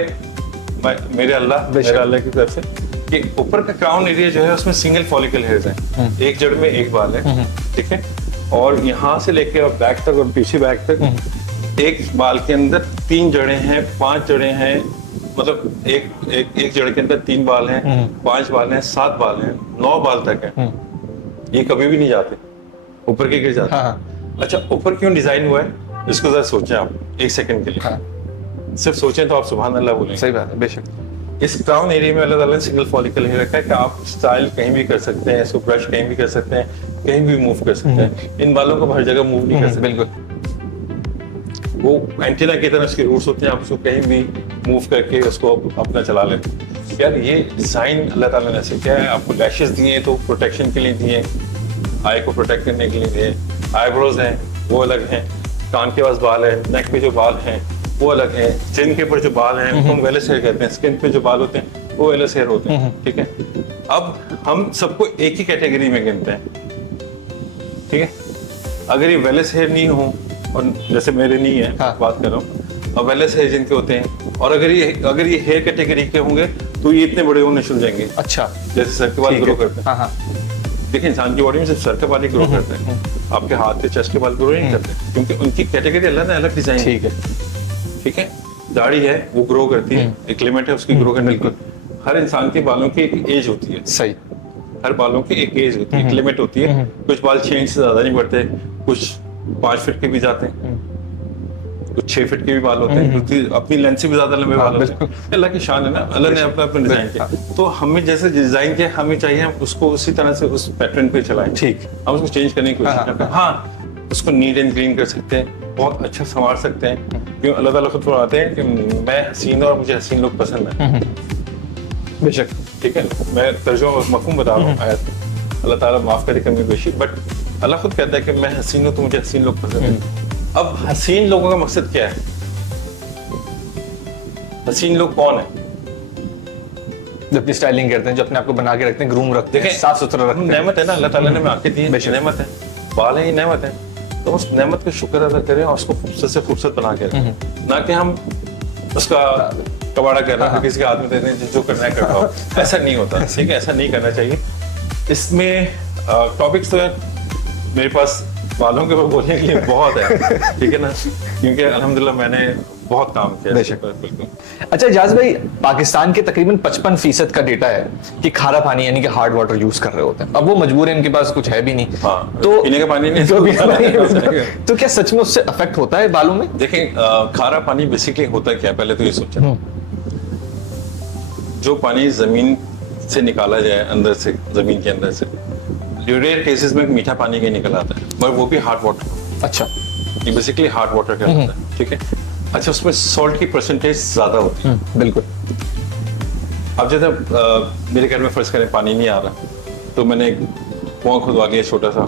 मेरे अल्लाह की तरफ से, कि ऊपर का क्राउन एरिया जो है उसमें सिंगल फॉलिकल हेयर्स हैं, एक जड़ में एक बाल है, ठीक है। और यहाँ से लेके और बैक तक और पीछे बैक तक एक बाल के अंदर 3 जड़ें हैं, 5 जड़ें हैं, मतलब एक जड़ के अंदर 3 बाल हैं, 5 बाल हैं, 7 बाल हैं, 9 बाल तक है। ये कभी भी नहीं जाते ऊपर के गिर जाते। अच्छा, ऊपर क्यों डिजाइन हुआ है, इसको जरा सोचें आप एक सेकंड के लिए। सिर्फ सोचें तो आप सुभान अल्लाह बोलेंगे। सही बात है, बेशक। इस क्राउन एरिया में अल्लाह ताला ने सिंगल फॉलिकल हेयर रखा है कि आप स्टाइल कहीं भी कर सकते हैं, इसको ब्रश कहीं भी कर सकते हैं, कहीं भी मूव कर सकते हैं। इन बालों को हर जगह मूव नहीं कर सकते। बिल्कुल। वो एंटीना की तरह उसके रूट्स होते हैं, आप उसको कहीं भी मूव करके उसको अपना चला लेते हैं। यार ये डिजाइन अल्लाह ताला ने ऐसे किया है। आपको लैशेस दिए तो प्रोटेक्शन के लिए दिए, आई को प्रोटेक्ट करने के लिए दिए, आईब्रोज हैं वो अलग हैं, कान के पास बाल है, नेक पे जो बाल हैं वो अलग है, चिन के ऊपर जो बाल हैं उनको हम वेलस हेयर कहते हैं, स्किन पे जो बाल होते हैं वो वेलस हेयर होते हैं, ठीक है। अब हम सबको एक ही कैटेगरी में गिनते हैं, ठीक है। अगर ये वेलस हेयर नहीं हो, और जैसे मेरे नहीं है, बात कर रहा हूँ, और वेलस हेयर जिनके होते हैं, और अगर ये हेयर कैटेगरी के होंगे तो ये इतने बड़े होने शुरू जाएंगे। अच्छा, जैसे सर के बाल ग्रो करते हैं। हाँ। देखिए इंसान की बॉडी में सिर्फ सर के बाल ही ग्रो करते हैं, आपके हाथ के चेस्ट के बाल ग्रो नहीं करते, क्योंकि उनकी कैटेगरी अल्लाह ने अलग डिजाइन। ठीक है, ठीक है। दाढ़ी है वो ग्रो करती है, एक लिमिट है उसकी ग्रो करने की। हर इंसान के बालों की एक एज होती है। सही। हर बालों की एक एज होती है, एक लिमिट होती है। कुछ बाल 6 इंच से ज्यादा नहीं बढ़ते, कुछ 5 फीट के भी जाते हैं, कुछ 6 फीट के भी बाल होते हैं, कुछ अपनी लेंथ से भी ज्यादा लंबे बाल होते हैं। अल्लाह की शान है ना, अल्लाह ने अपना अपना डिजाइन किया। तो हमें जैसे डिजाइन किया, हमें चाहिए हम उसको उसी तरह से उस पैटर्न पे चलाएं। ठीक, हम उसको चेंज करने की कोशिश करते हैं। हाँ, उसको नीट एंड क्लीन कर सकते हैं, बहुत अच्छा संवार सकते हैं, क्यों अल्लाह ताला खुद फरमाते हैं कि मैं हसीन और मुझे हसीन लोग पसंद है। बेशक, ठीक है। मैं तर्जुमा मफहूम बता रहा हूँ आयत, अल्लाह ताला माफ करे कमी बेशी, बट अल्लाह खुद कहता है कि मैं हसीन हूँ तो मुझे हसीन लोग पसंद है। अब हसीन लोगों का मकसद क्या है? हसीन लोग कौन है? जो अपनी स्टाइलिंग करते हैं, जो अपने आप को बना के रखते हैं, ग्रूम रखते हैं, साफ सुथरा रखते हैं। नेमत है ना, अल्लाह ताला ने हमें आंखें दी हैं, नेमत है, बाल है, ये नेमत है। तो उस नेमत का शुक्र अदा करें और उसको खूबसूरत से खूबसूरत बना के रखें, ना कि हम उसका कबाड़ा कर रहे हैं, किसी के हाथ में दे दें जो करना है कर रहा हो। ऐसा नहीं होता, ठीक है, ऐसा नहीं करना चाहिए। इसमें टॉपिक्स तो मेरे पास बालों के ऊपर बोलने के लिए बहुत है, ठीक है ना, क्योंकि अल्हम्दुलिल्लाह मैंने बहुत काम किया। बिल्कुल। अच्छा इजाज भाई, पाकिस्तान के तकरीबन 55% का डेटा है कि खारा पानी यानी कि हार्ड वाटर यूज कर रहे होते हैं। अब वो मजबूर है, इनके पास कुछ है भी नहीं। हाँ, तो पीने का पानी नहीं, तो क्या सच में उससे अफेक्ट होता है बालों में? देखें, खारा पानी बेसिकली होता क्या है, पहले तो ये सोचें। जो पानी जमीन से निकाला जाए, अंदर से, जमीन के अंदर से, रेयर केसेस में मीठा पानी का निकल आता है, मगर वो भी हार्ड वाटर। अच्छा, ये बेसिकली हार्ड वाटर का होता है, ठीक है। अच्छा, उसमें सॉल्ट की परसेंटेज ज्यादा होती है। बिल्कुल। अब जैसे मेरे घर में फर्ज करें पानी नहीं आ रहा, तो मैंने एक कुआं खुदवा लिया छोटा सा,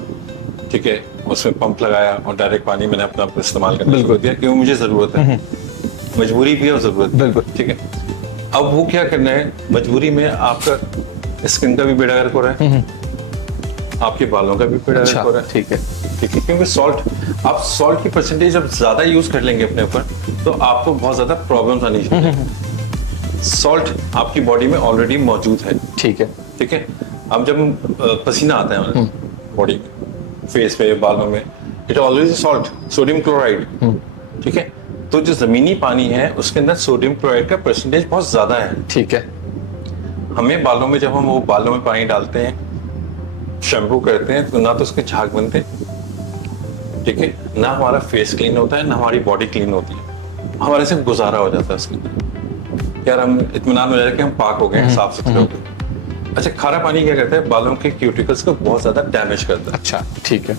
ठीक है, उसमें पंप लगाया और डायरेक्ट पानी मैंने अपना इस्तेमाल करना शुरू कर दिया, क्योंकि मुझे जरूरत है, मजबूरी भी और जरूरत भी। बिल्कुल, ठीक है। अब वो क्या करना है, मजबूरी में आपका स्किन का भी बेड़ा गर्क हो रहा है, आपके बालों का भी बेड़ा गर्क हो रहा है, ठीक है, ठीक है, क्योंकि आप सॉल्ट की परसेंटेज जब ज्यादा यूज कर लेंगे अपने ऊपर, तो आपको बहुत ज्यादा प्रॉब्लम्स आनी चाहिए। सॉल्ट आपकी बॉडी में ऑलरेडी मौजूद है, ठीक है, ठीक है। अब जब पसीना आता है हमारे बॉडी में, फेस पे, बालों में, it always salt, sodium chloride, ठीक है। तो जो जमीनी पानी है उसके अंदर सोडियम क्लोराइड का परसेंटेज बहुत ज्यादा है, ठीक है। हमें बालों में, जब हम वो बालों में पानी डालते हैं, शैम्पू करते हैं, तो ना तो उसके झाग बनते, ठीक है, ना हमारा फेस क्लीन होता है, ना हमारी बॉडी क्लीन होती है, हमारे से गुजारा हो जाता है उसके अंदर। यार हम इत्मीनान हो जाए कि हम पाक हो गए हैं, साफ सुथरे हो गए। अच्छा, खारा पानी क्या करता है, बालों के क्यूटिकल्स को बहुत ज्यादा डैमेज करता है। अच्छा, ठीक है।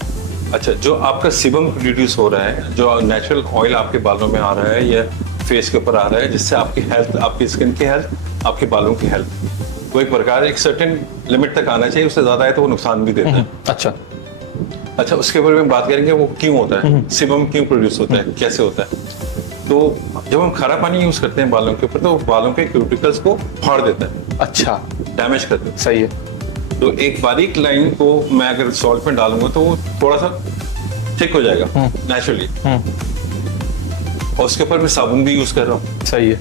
अच्छा, जो आपका सिबम प्रोड्यूस हो रहा है, जो नेचुरल ऑयल आपके बालों में आ रहा है या फेस के ऊपर आ रहा है, जिससे आपकी हेल्थ, आपकी स्किन की हेल्थ, आपके बालों की हेल्थ, वो एक प्रकार एक सर्टेन लिमिट तक आना चाहिए, उससे ज्यादा है तो वो नुकसान भी देता है। अच्छा अच्छा, उसके बारे में बात करेंगे, वो क्यों होता है, सिबम क्यों प्रोड्यूस होता है, कैसे होता है। तो जब हम खारा पानी यूज करते हैं बालों के ऊपर, तो बालों के क्यूटिकल्स को फाड़ देता है, अच्छा, डैमेज कर देता सही है। है। तो एक बारीक लाइन को मैं अगर सॉल्ट में डालूंगा तो वो थोड़ा सा थिक हो जाएगा नेचुरली, और उसके ऊपर मैं साबुन भी यूज कर रहा हूँ, सही है।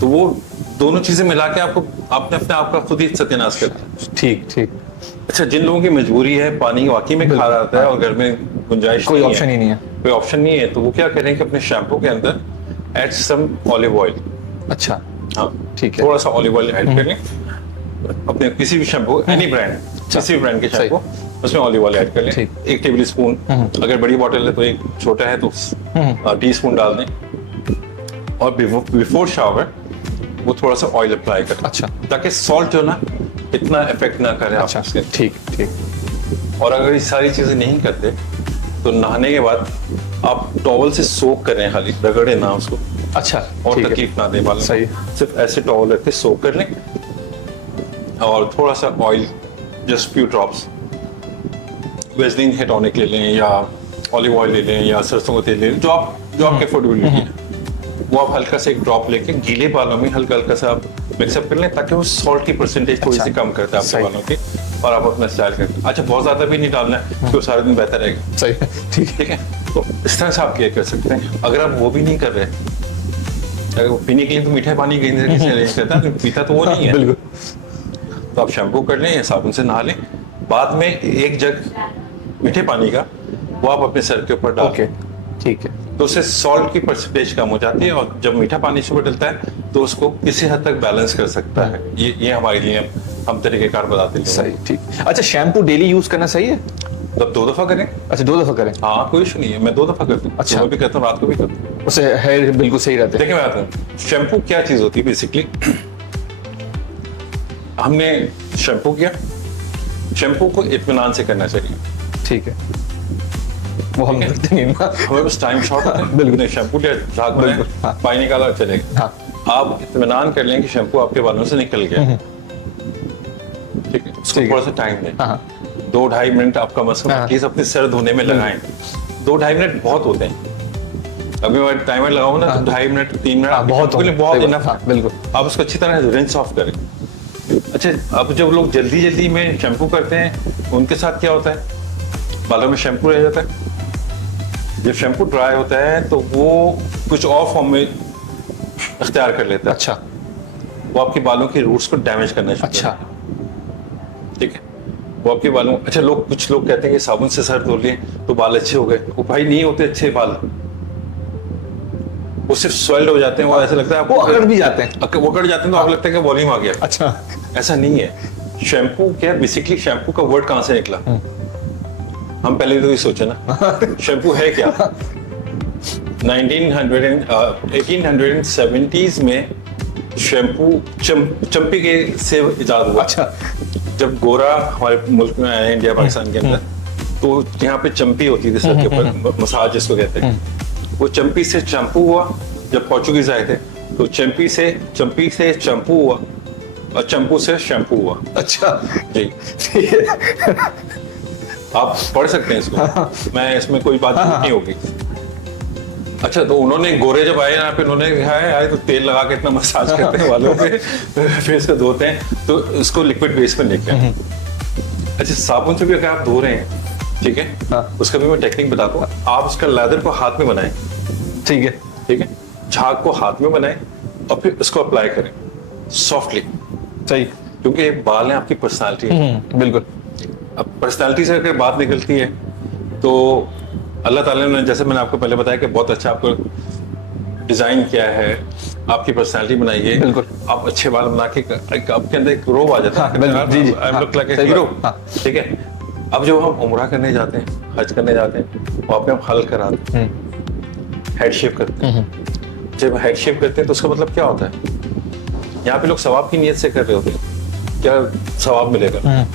तो वो दोनों चीजें मिला के आपको, आपने अपने आप का खुद ही सत्यानाश कर दिया। ठीक ठीक। अच्छा, जिन लोगों की मजबूरी है, पानी वाकई में खारा आता है और घर में गुंजाइश कोई ऑप्शन ही नहीं है, कोई ऑप्शन नहीं है, तो वो क्या करें कि अपने शैम्पू के अंदर ऐड सम ऑलिव ऑयल। अच्छा, हाँ, ठीक है। थोड़ा सा ऑलिव ऑयल ऐड कर लें अपने किसी भी शैम्पू, एनी ब्रांड, किसी भी ब्रांड के शैम्पू, उसमें ऑलिव ऑयल ऐड कर लें। ठीक। 1 टेबल स्पून, अगर बड़ी बॉटल है तो एक, छोटा है तो टी स्पून डाल दें, और बिफोर शावर वो थोड़ा सा ऑयल अप्लाई करें। अच्छा, ताकि सॉल्ट जो ना इतना इफेक्ट ना करे अच्छा, आपके। ठीक ठीक। और अगर ये सारी चीजें नहीं करते तो नहाने के बाद आप टॉवल से सोक करें, खाली रगड़े ना उसको, अच्छा, और ठीक है। तकलीफ ना दे बालों सही। को। सिर्फ ऐसे टॉवल रख के सोक कर लें, और थोड़ा सा oil, just few drops, Vaseline hair tonic ले लें, या ऑलिव ऑयल ले लें, या सरसों का तेल ले लें, जो आपके अफोर्डेबिलिटी है, वो आप हल्का से एक ड्रॉप लेके गीले बालों में हल्का हल्का सा आप मिक्सअप कर लें, ताकि वो सॉल्ट की परसेंटेज थोड़ी सी कम करता है आपके बालों की, और आप अपना स्टाइल करें। अच्छा, बहुत ज्यादा भी नहीं डालना है, क्योंकि सारा दिन बेहतर रहेगा। सही है, ठीक है। ठीक है, तो इस तरह से आप क्या कर सकते हैं। अगर आप वो भी नहीं कर रहे, अगर वो पीने के लिए तो मीठा पानी कहीं से किसी अरेंज करता है, पीता तो वो नहीं है, बिल्कुल। तो आप शैम्पू कर लें या साबुन से नहा लें, बाद में 1 जग मीठे पानी का वो आप अपने सर के ऊपर डाल, ओके, ठीक है। तो उससे सॉल्ट की परसेंटेज कम हो जाती है, और जब मीठा पानी से बदलता है तो उसको किसी हद तक बैलेंस कर सकता है। ये हमारे लिए हम तरीकेकार बताते हैं। सही, ठीक। अच्छा, शैम्पू डेली यूज करना सही है? तब 2 दफा करें। अच्छा, 2 दफा करें? हाँ, कोई इशू नहीं है, मैं 2 दफा करता हूँ। अच्छा। सुबह भी करता हूँ, रात को भी करता हूँ। उससे हेयर बिल्कुल सही रहते हैं। देखिए, मैं आता हूँ, शैम्पू क्या चीज होती है बेसिकली। हमने शैम्पू किया, शैम्पू को इत्मीनान से करना चाहिए, ठीक है। वो हम करते नहीं ना। हमें बस टाइम शॉर्ट होता है। बिल्कुल। शैम्पू लिया, झाग बनाया, बिल्कुल, हाँ। पानी निकाला, चलेगा। हाँ। आप इत्मीनान कर लें कि शैम्पू आपके बालों से निकल गया, ठीक है, उसको ठीक है। थोड़ा सा टाइम दें। हाँ, 2-2.5 मिनट आपका मसला हाँ। एटलीस्ट अपने सर धोने में लगाएं। 2-2.5 मिनट बहुत होते हैं। अभी मैं टाइमर लगाऊं ना, तो 2.5 मिनट 3 मिनट हाँ, बहुत आपके लिए होते हैं। बहुत सही इनफ बात, हाँ, बिल्कुल। आप उसको अच्छी तरह रिंस ऑफ करें। अच्छा, अब जब लोग जल्दी जल्दी में शैम्पू करते हैं, उनके साथ क्या होता है, बालों में शैम्पू रह जाता है। जब शैम्पू ड्राई होता है तो वो कुछ और फॉर्म में इख्तियार कर लेता है। अच्छा, वो आपके बालों के रूट्स को डैमेज करना शुरू अच्छा। करता है। ठीक है, वो आपके बालों, अच्छा, कुछ लोग कहते हैं कि साबुन से सर धो लिए तो बाल अच्छे हो गए। वो भाई नहीं होते अच्छे बाल, वो सिर्फ स्वेल्ड हो जाते हैं। वो ऐसा लगता है वो अकड़ भी जाते हैं। वो अकड़ जाते हैं, तो आपको लगता है कि वॉल्यूम आ गया। अच्छा, ऐसा नहीं है। शैम्पू क्या, बेसिकली शैम्पू का वर्ड कहां से निकला, हम पहले तो ये सोचे ना। शैम्पू है क्या, 1870s में शैम्पू चंपी के से इजाद हुआ। अच्छा। जब गोरा हमारे मुल्क में आया, इंडिया पाकिस्तान के अंदर, तो यहाँ पे चंपी होती थी सर के ऊपर, मसाज जिसको कहते हैं, वो चंपी से शैम्पू हुआ। जब पोर्चुगीज आए थे तो चंपी से शैम्पू हुआ, और चंपू से शैम्पू हुआ। अच्छा जी, ठीक है। आप पढ़ सकते हैं इसको, मैं इसमें कोई बात नहीं होगी। अच्छा, तो उन्होंने गोरे जब आए यहाँ पे, उन्होंने कहा तो तेल लगा के इतना मसाज करते हैं बालों पे, फेस को धोते हैं, तो इसको लिक्विड बेस में लेके आए। अच्छा, साबुन से भी अगर आप धो रहे हैं, ठीक है, उसका भी मैं टेक्निक बताता हूँ। आप उसका लेदर को हाथ में बनाएं, ठीक है, ठीक है, झाग को हाथ में बनाएं, और फिर उसको अप्लाई करें सॉफ्टली। सही, क्योंकि बाल है आपकी पर्सनालिटी है। बिल्कुल। अब पर्सनालिटी से अगर बात निकलती है तो अल्लाह ताला ने, जैसे मैंने आपको पहले बताया कि बहुत अच्छा आपको डिजाइन किया है, आपकी पर्सनालिटी बनाइए, बिल्कुल। आप अच्छे बाल बना के आपके अंदर एक रोब आ जाता है, बिल्कुल, जी, जी, आई लुक लाइक ए सही हीरो, बात, ठीक है। अब जब हम उम्रा करने जाते हैं, हज करने जाते हैं, वहाँ पे हम हल कराते हैं, हेड शेव करते हैं। जब हेड शेव करते हैं तो उसका मतलब क्या होता है? यहाँ पे लोग सवाब की नीयत से कर रहे होते हैं, क्या सवाब मिलेगा?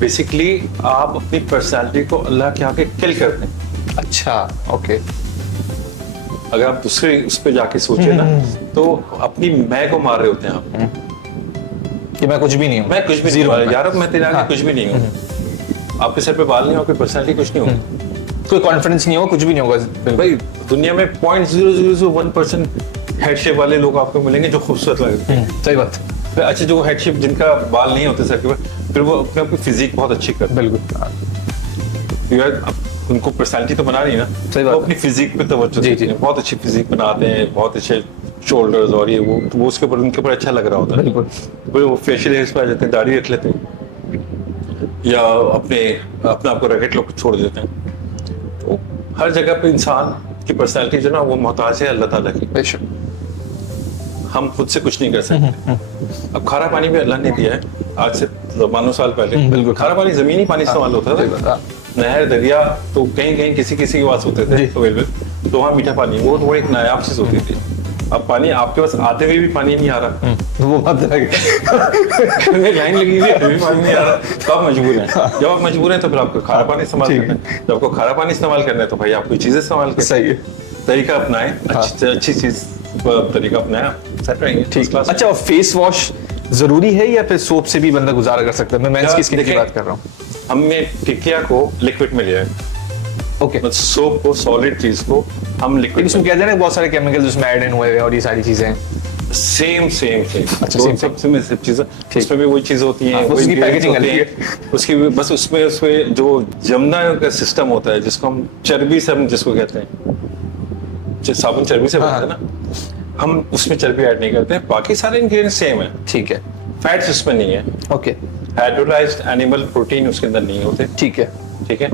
बेसिकली आप अपनी पर्सनालिटी को अल्लाह के आगे किल करते हैं। अच्छा, ओके। अगर आप दूसरे उस पे जाके सोचे ना, तो अपनी मैं को मार रहे होते हैं आप, कि मैं कुछ भी नहीं हूँ, मैं कुछ भी नहीं Zero हूँ मैं। यार, अब मैं तेरे आगे हाँ। कुछ भी नहीं हूँ। आपके सर पे बाल नहीं हो, कोई पर्सनालिटी कुछ नहीं हो, कोई कॉन्फिडेंस नहीं होगा, कुछ भी नहीं होगा। बिल्कुल। भाई दुनिया में 0.0001% हेड शेप वाले लोग आपको मिलेंगे जो खूबसूरत लगते हैं। सही बात। फिर अच्छे जो हेड शेप जिनका बाल नहीं होते सर के ऊपर, फिर वो अपने आपकी फिजिक बहुत अच्छी करते बिल्कुल। हैं यार, उनको पर्सनालिटी तो बना रही है ना, सही बात। वो अपनी फिजिक पे तवज्जो जी, देते जी। हैं, बहुत अच्छी फिजिक बनाते हैं, बहुत अच्छे शोल्डर्स और ये वो, तो वो उसके ऊपर उनके ऊपर अच्छा लग रहा होता है। बिल्कुल। फिर वो फेशियल हेयर्स पे आ जाते हैं, दाढ़ी रख लेते हैं, या अपने अपने आप को रैकेट लोग छोड़ देते हैं। तो हर जगह पे इंसान की पर्सनालिटी जो ना वो मोहताज है अल्लाह ताला की, बेशक। हम खुद से कुछ नहीं कर सकते। अब खारा पानी भी अल्लाह ने दिया है, आज से ज़मानों साल पहले बिल्कुल। खारा पानी जमीनी पानी इस्तेमाल होता सही बात, था, हाँ। नहर दरिया तो कहीं कहीं किसी किसी के पास होते थे जी। अवेलेबल, तो वहाँ मीठा पानी वो एक नायाब चीज होती थी। अब पानी आपके पास आते हुए भी पानी नहीं आ रहा, वो बात है। लाइन लगी हुई है फिर भी पानी नहीं आ रहा, तो आप मजबूर हैं। जब आप मजबूर हैं तो फिर आपको खारा पानी इस्तेमाल ठीक करना है। जब आपको खारा पानी इस्तेमाल करना है तो भाई आप कोई चीजें इस्तेमाल करें, सही है। तरीका अपनाएं, अच्छी चीज तरीका अपनाया, सेट रहेंगे। ठीक। क्लास। अच्छा, और फेस वॉश जरूरी है या फिर सोप से भी बंदा गुजारा कर सकता है? मैं मेंस की स्किन की देखिए, बात कर रहा हूँ। हमने टिकिया को लिक्विड में लिया है, ओके। मतलब सोप को, सॉलिड चीज को हम लेकिन लिक्विड उसमें क्या है ना, बहुत सारे केमिकल उसमें ऐड इन हुए हैं और ये सारी चीजें हैं। सेम अच्छा, दो same, सबसे में सब चीजें, उसमें भी वही चीज होती है, हाँ, उसकी पैकेजिंग अलग है। उसकी भी बस उसमें जो जमना का सिस्टम होता है, जिसको हम चर्बी से, हम जिसको कहते हैं साबुन चर्बी से बनता है ना, हम उसमें चर्बी ऐड नहीं करते हैं, बाकी सारे इंग्रेडिएंट्स सेम है। ठीक है। फैट्स उसमें नहीं है, ओके। हाइड्रोलाइज्ड एनिमल प्रोटीन उसके अंदर नहीं होते, ठीक है। ठीक है,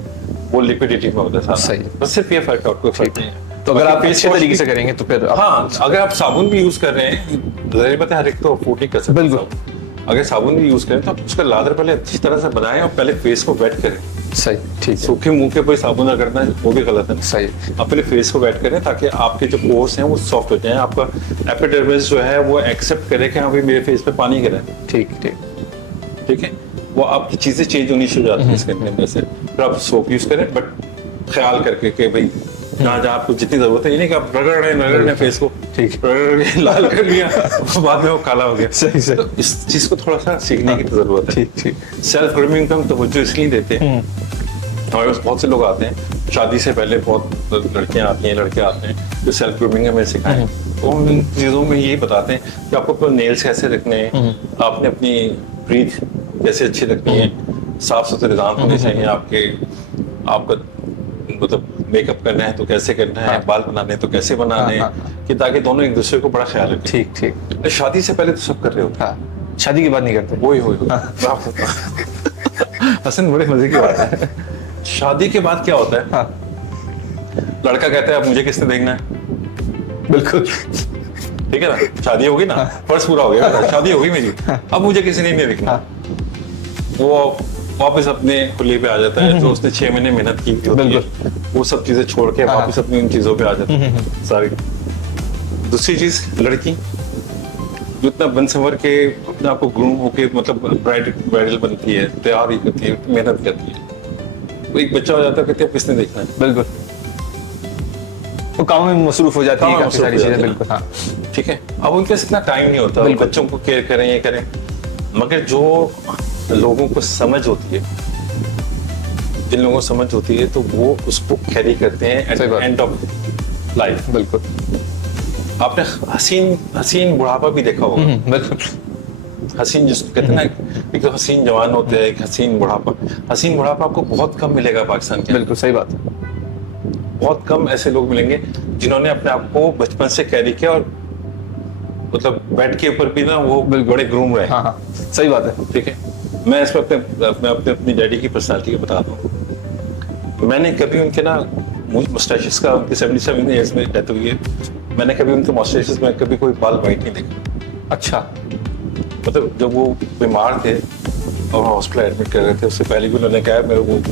वो लिक्विडिटी में होता है सारा। सही है। बस सिर्फ ये फर्क है, और कोई फर्क नहीं है। तो अगर आप फेस अच्छे वॉश तरीके भी- से करेंगे तो फिर हाँ, अगर आप साबुन भी यूज कर रहे हैं, जाहिर बात है हर एक तो अफोर्ड नहीं कर सकता। बिल्कुल। अगर साबुन भी यूज करें तो आप उसका लादर पहले अच्छी तरह से बनाएं और पहले फेस को वेट करें। सही। ठीक है। सूखे मुंह के कोई साबुन ना करना है, वो भी गलत है। सही। आप पहले फेस को वेट करें ताकि आपके जो पोर्स हैं वो सॉफ्ट हो जाएं, आपका एपिडर्मिस जो है वो एक्सेप्ट करे कि हाँ भाई मेरे फेस पे पानी गिरा है, ठीक ठीक। ठीक है, वो आपकी चीजें चेंज होनी शुरू हो जाती है इसके अंदर से। फिर आप सोप यूज करें, बट ख्याल करके कि भाई जहाँ जहाँ आपको जितनी जरूरत है, ये नहीं कि आप रगड़ रहे फेस को, ठीक। रगड़ के लाल कर लिया बाद में वो काला हो गया। सही सही। तो इस चीज को थोड़ा सा सीखने की जरूरत है। ठीक ठीक। सेल्फ ग्रूमिंग का हम तवज्जो इसलिए देते हैं, हमारे पास बहुत से लोग आते हैं शादी से पहले, बहुत लड़कियां आती हैं, लड़के आते हैं जो सेल्फ ग्रूमिंग हमें सिखाएं, तो हम इन चीज़ों में यही बताते हैं कि आपको अपने नेल्स कैसे रखने हैं, आपने अपनी ब्रीथ कैसे अच्छी रखनी है, साफ सुथरे दांत होने चाहिए आपके, आपका मतलब मेकअप करना है तो कैसे करना है, बाल बनाने हैं तो कैसे बनाने हैं, कि ताकि दोनों एक दूसरे को बड़ा ख्याल रखें। ठीक ठीक। शादी से पहले तो सब कर रहे होते हैं, हाँ, शादी की बात नहीं करते। वही हसन, बड़े मजे की बात है। शादी के बाद क्या होता है, हाँ। लड़का कहता है अब मुझे किसने देखना है, बिल्कुल। ठीक है ना, शादी होगी ना, फर्ज पूरा हो गया, शादी होगी मेरी, अब मुझे किसी ने नहीं देखना। वो वापस अपने खुले पे आ जाता है, जो उसने 6 महीने मेहनत की होती है, वो सब चीजें छोड़ के वापस अपनी उन चीजों पे आ जाता है सारी। दूसरी चीज, लड़की जो इतना बन संवर के अपने आपको ग्रूम होके, मतलब ब्राइडल बनती है, तैयार ही करती है, मेहनत करती है, तो एक बच्चा हो जाता है, कहते हैं किसने देखना है। बिल्कुल। वो काम में मसरूफ हो जाती है, काफी सारी चीजें। बिल्कुल। हाँ, ठीक है, अब उनके पास इतना टाइम नहीं होता बच्चों को केयर करें, ये करें, मगर जो लोगों को समझ होती है, जिन लोगों को समझ होती है, तो वो उसको कैरी करते हैं at the end of life. बिल्कुल। आपने हसीन बुढ़ापा भी देखा होगा, बिल्कुल। हसीन जिसको कहते हैं ना, एक तो हसीन जवान होते हैं, एक हसीन बुढ़ापा। हसीन बुढ़ापा आपको बहुत कम मिलेगा पाकिस्तान के, बिल्कुल सही बात है। बहुत कम ऐसे लोग मिलेंगे जिन्होंने अपने आप को बचपन से कैरी किया, और मतलब बेड के ऊपर भी ना वो बड़े ग्रूम रहे। हाँ हाँ, सही बात है। ठीक है, मैं इस वक्त अपनी डैडी की पर्सनालिटी को बताता हूँ। मैंने कभी उनके ना मुस्टैचेस का, उनके 77 ईयर्स में डेथ हुई है, मैंने कभी उनके मॉइस्चराइजर्स में कभी कोई बाल वाइट नहीं देखा। अच्छा, मतलब जब वो बीमार थे और हॉस्पिटल एडमिट कर रहे थे, उससे पहले भी उन्होंने कहा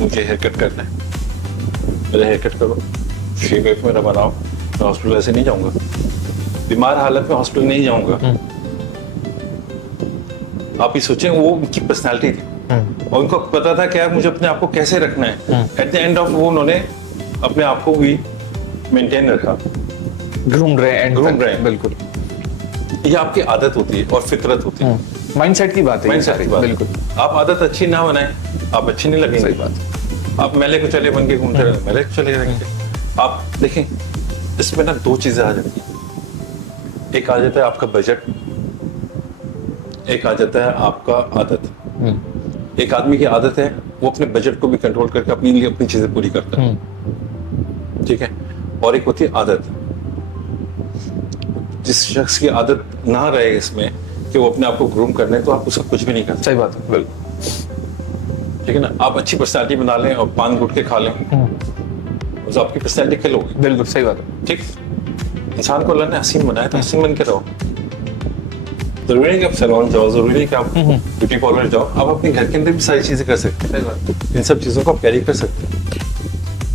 मुझे हेयर कट करना है, मेरा हेयर कट करो, शेव वेव मेरा बनाओ, मैं हॉस्पिटल ऐसे नहीं जाऊंगा, बीमार हालत में हॉस्पिटल नहीं जाऊंगा। आप ही सोचें, वो उनकी पर्सनालिटी थी और उनको पता था क्या मुझे अपने आप को कैसे रखना है। एट द एंड ऑफ वो उन्होंने अपने आप को भी मेंटेन रखा, घूम रहे हैं, घूम रहे हैं। बिल्कुल। ये आपकी आदत होती है और फितरत होती है, माइंडसेट की बात है, माइंडसेट की बात। बिल्कुल। आप आदत अच्छी ना बनाए, आप अच्छी नहीं लगेंगे। सही बात। आप मेले को चले बन के घूमते रहे, मेले को चले रहेंगे। आप देखें, इसमें ना दो चीजें आ जाती हैं। एक आ जाता है आपका बजट, एक आ जाता है आपका आदत। एक आदमी की आदत है वो अपने बजट को भी कंट्रोल करके अपने लिए अपनी चीजें पूरी करता है, ठीक है। और एक होती है आदत। जिस शख्स की आदत ना रहे इसमें कि वो अपने आप को ग्रूम करने, तो आप उसका कुछ भी नहीं कर सकते। सही बात है, बिल्कुल। ठीक है ना। आप अच्छी पर्सनालिटी बना लें और पान गुटके खा लें, तो आपकी पर्सनालिटी किल होगी। बिल्कुल सही बात है। ठीक, इंसान को अल्लाह ने हसीन बनाया तो हसीन बन के रहो। जरूरी नहीं कि आप सैलून जाओ, जरूरी नहीं कि आप ब्यूटी पार्लर जाओ, आप अपने घर के अंदर भी सारी चीजें कर सकते हैं। इन सब चीजों को आप कैरी कर सकते हैं।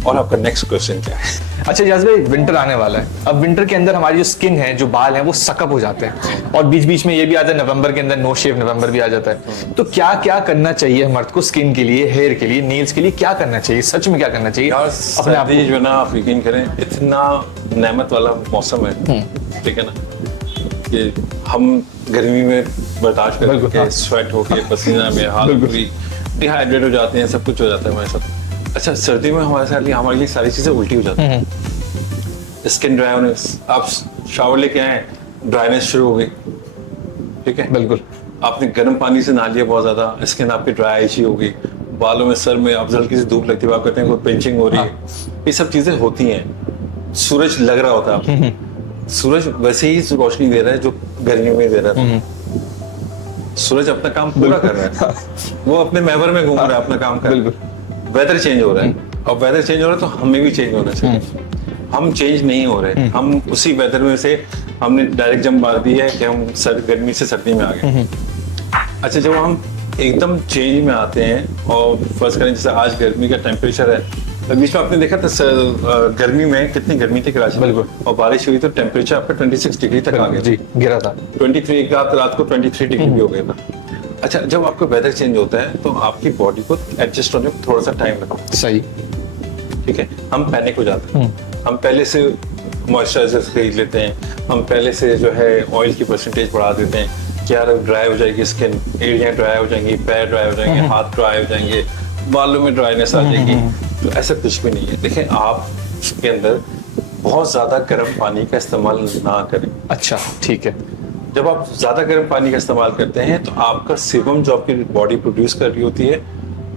और आपका नेक्स्ट क्वेश्चन क्या है? अच्छा जाज भाई, विंटर आने वाला है। अब विंटर के अंदर हमारी जो स्किन है, जो बाल हैं, वो सकअप हो जाते हैं और बीच बीच में ये भी आता है नवंबर के अंदर नो शेव नवंबर भी आ जाता है। तो क्या क्या करना चाहिए मर्द को स्किन के लिए, हेयर के लिए, नेल्स के लिए, क्या करना चाहिए, सच में क्या करना चाहिए अपने आप सर्दी जो ना, आप यकीन करें, इतना नेमत वाला मौसम है, ठीक है ना, कि हम गर्मी में बर्दाश्त करके स्वेट होके पसीना में हाथ पूरी डिहाइड्रेट हो जाते हैं, सब कुछ हो जाता है हमारे साथ। अच्छा, सर्दी में हमारे लिए सारी चीजें उल्टी हो जाती हैं। स्किन ड्राइनेस, आप शावर लेके आए, ड्राइनेस शुरू हो गई, ठीक है। बिल्कुल। आपने गर्म पानी से नहा लिया बहुत ज्यादा, स्किन आपकी ड्राई सी हो गई, बालों में, सर में आप हल्की सी धूप लगती है, आप कहते हैं कोई पिंचिंग हो रही है। ये सब चीजें होती हैं। सूरज लग रहा होता है आपको, सूरज वैसे ही रोशनी दे रहा है जो गर्मी में दे रहा था। सूरज अपना काम पूरा कर रहा है, वो अपने महवर में घूम रहा है, अपना काम कर रहा है। वेदर चेंज हो रहा है, और वेदर चेंज हो रहा है तो हमें भी चेंज होना चाहिए। हम चेंज नहीं हो रहे, हम उसी वेदर में से हमने डायरेक्ट जंप मार दी है कि हम गर्मी से सर्दी में आ गए। अच्छा, जब हम एकदम चेंज में आते हैं और फर्स्ट करें, जैसे आज गर्मी का टेम्परेचर है, तो बीच में आपने देखा था गर्मी में कितनी गर्मी थी कराची में, और बारिश हुई तो टेम्परेचर आपका 26 डिग्री तक आ गया, जी गिरा था। 23 रात को 23 डिग्री भी हो गया था। अच्छा, जब आपका वेदर चेंज होता है तो आपकी बॉडी को एडजस्ट होने में थोड़ा सा टाइम लगता है। सही, ठीक है। हम पैनिक हो जाते हैं, हम पहले से मॉइस्चराइजर खरीद लेते हैं, हम पहले से जो है ऑयल की परसेंटेज बढ़ा देते हैं कि यार ड्राई हो जाएगी स्किन, एड़ियाँ ड्राई हो जाएंगी, पैर ड्राई हो जाएंगे, हाथ ड्राई हो जाएंगे, बालों में ड्राइनेस आ जाएगी। तो ऐसा कुछ भी नहीं है। देखें, आप उसके अंदर बहुत ज्यादा गर्म पानी का इस्तेमाल ना करें। अच्छा ठीक है। जब आप ज्यादा गर्म पानी का इस्तेमाल करते हैं तो आपका सेबम जो आपकी बॉडी प्रोड्यूस कर रही होती है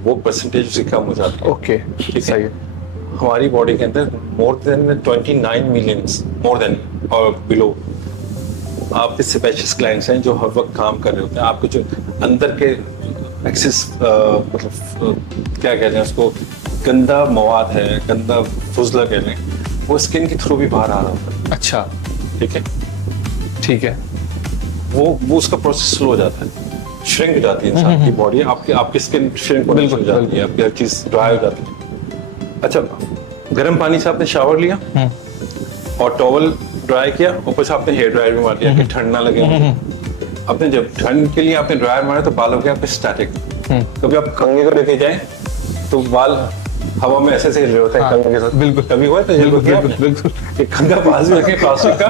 वो परसेंटेज उससे कम हो जाता है। ओके, ठीक सही है। है। हमारी बॉडी के अंदर more than 29 millions, more than और बिलो आपके सेबेशियस ग्लैंड्स हैं जो हर वक्त काम कर रहे होते हैं। आपके जो अंदर के एक्सेस मतलब क्या कहते हैं उसको, गंदा मवाद है, गंदा फुजला कह लें, वो स्किन के थ्रू भी बाहर आ रहा होता है। अच्छा ठीक है। ठीक है। वो उसका प्रोसेस स्लो हो जाता है, श्रिंक हो जाती है इंसान की बॉडी, आपकी स्किन श्रिंक हो जाती है, आपकी हर चीज ड्राई हो जाती है। अच्छा, गर्म पानी से आपने शावर लिया और टॉवल ड्राई किया, ऊपर से आपने हेयर ड्रायर भी मार दिया कि ठंड ना लगे। आपने जब ठंड के लिए आपने ड्रायर मारा तो बाल हो गए आपके स्टैटिक। कभी आप कंघे को लेके जाएं तो बाल हवा में ऐसे हिल रहे होते हैं कंघे के साथ। बिल्कुल। कभी हुआ था बिल्कुल एक कंघा पास में रखे प्लास्टिक का,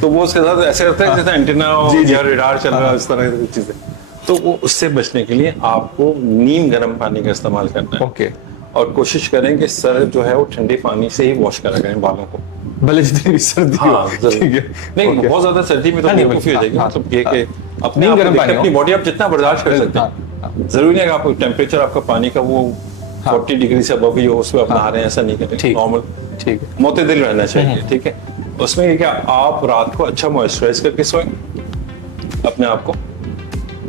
तो वो उसके साथ ऐसे करता है जैसे एंटीना या रडार चल रहा है, इस तरह की चीजें। तो वो उससे बचने के लिए आपको नीम गर्म पानी का इस्तेमाल करना है। ओके। और कोशिश करें कि सर जो है वो ठंडे पानी से ही वॉश करा करें बालों को, भले जितनी भी सर्दी हो। हाँ, ठीक है। नहीं बहुत ज्यादा सर्दी में तो बेवकूफी हो जाएगी। मतलब ये कि अपने आप को अपनी बॉडी आप जितना बर्दाश्त कर सकते हैं। जरूरी नहीं है आपको टेम्परेचर आपका पानी का वो 40 डिग्री से अबव ही हो उसमें आप नहा रहे हैं, ऐसा नहीं करें। नॉर्मल, ठीक है, मोतदिल रहना चाहिए। ठीक है। उसमें ये क्या, आप रात को अच्छा मॉइस्चराइज करके सोएं अपने आप को,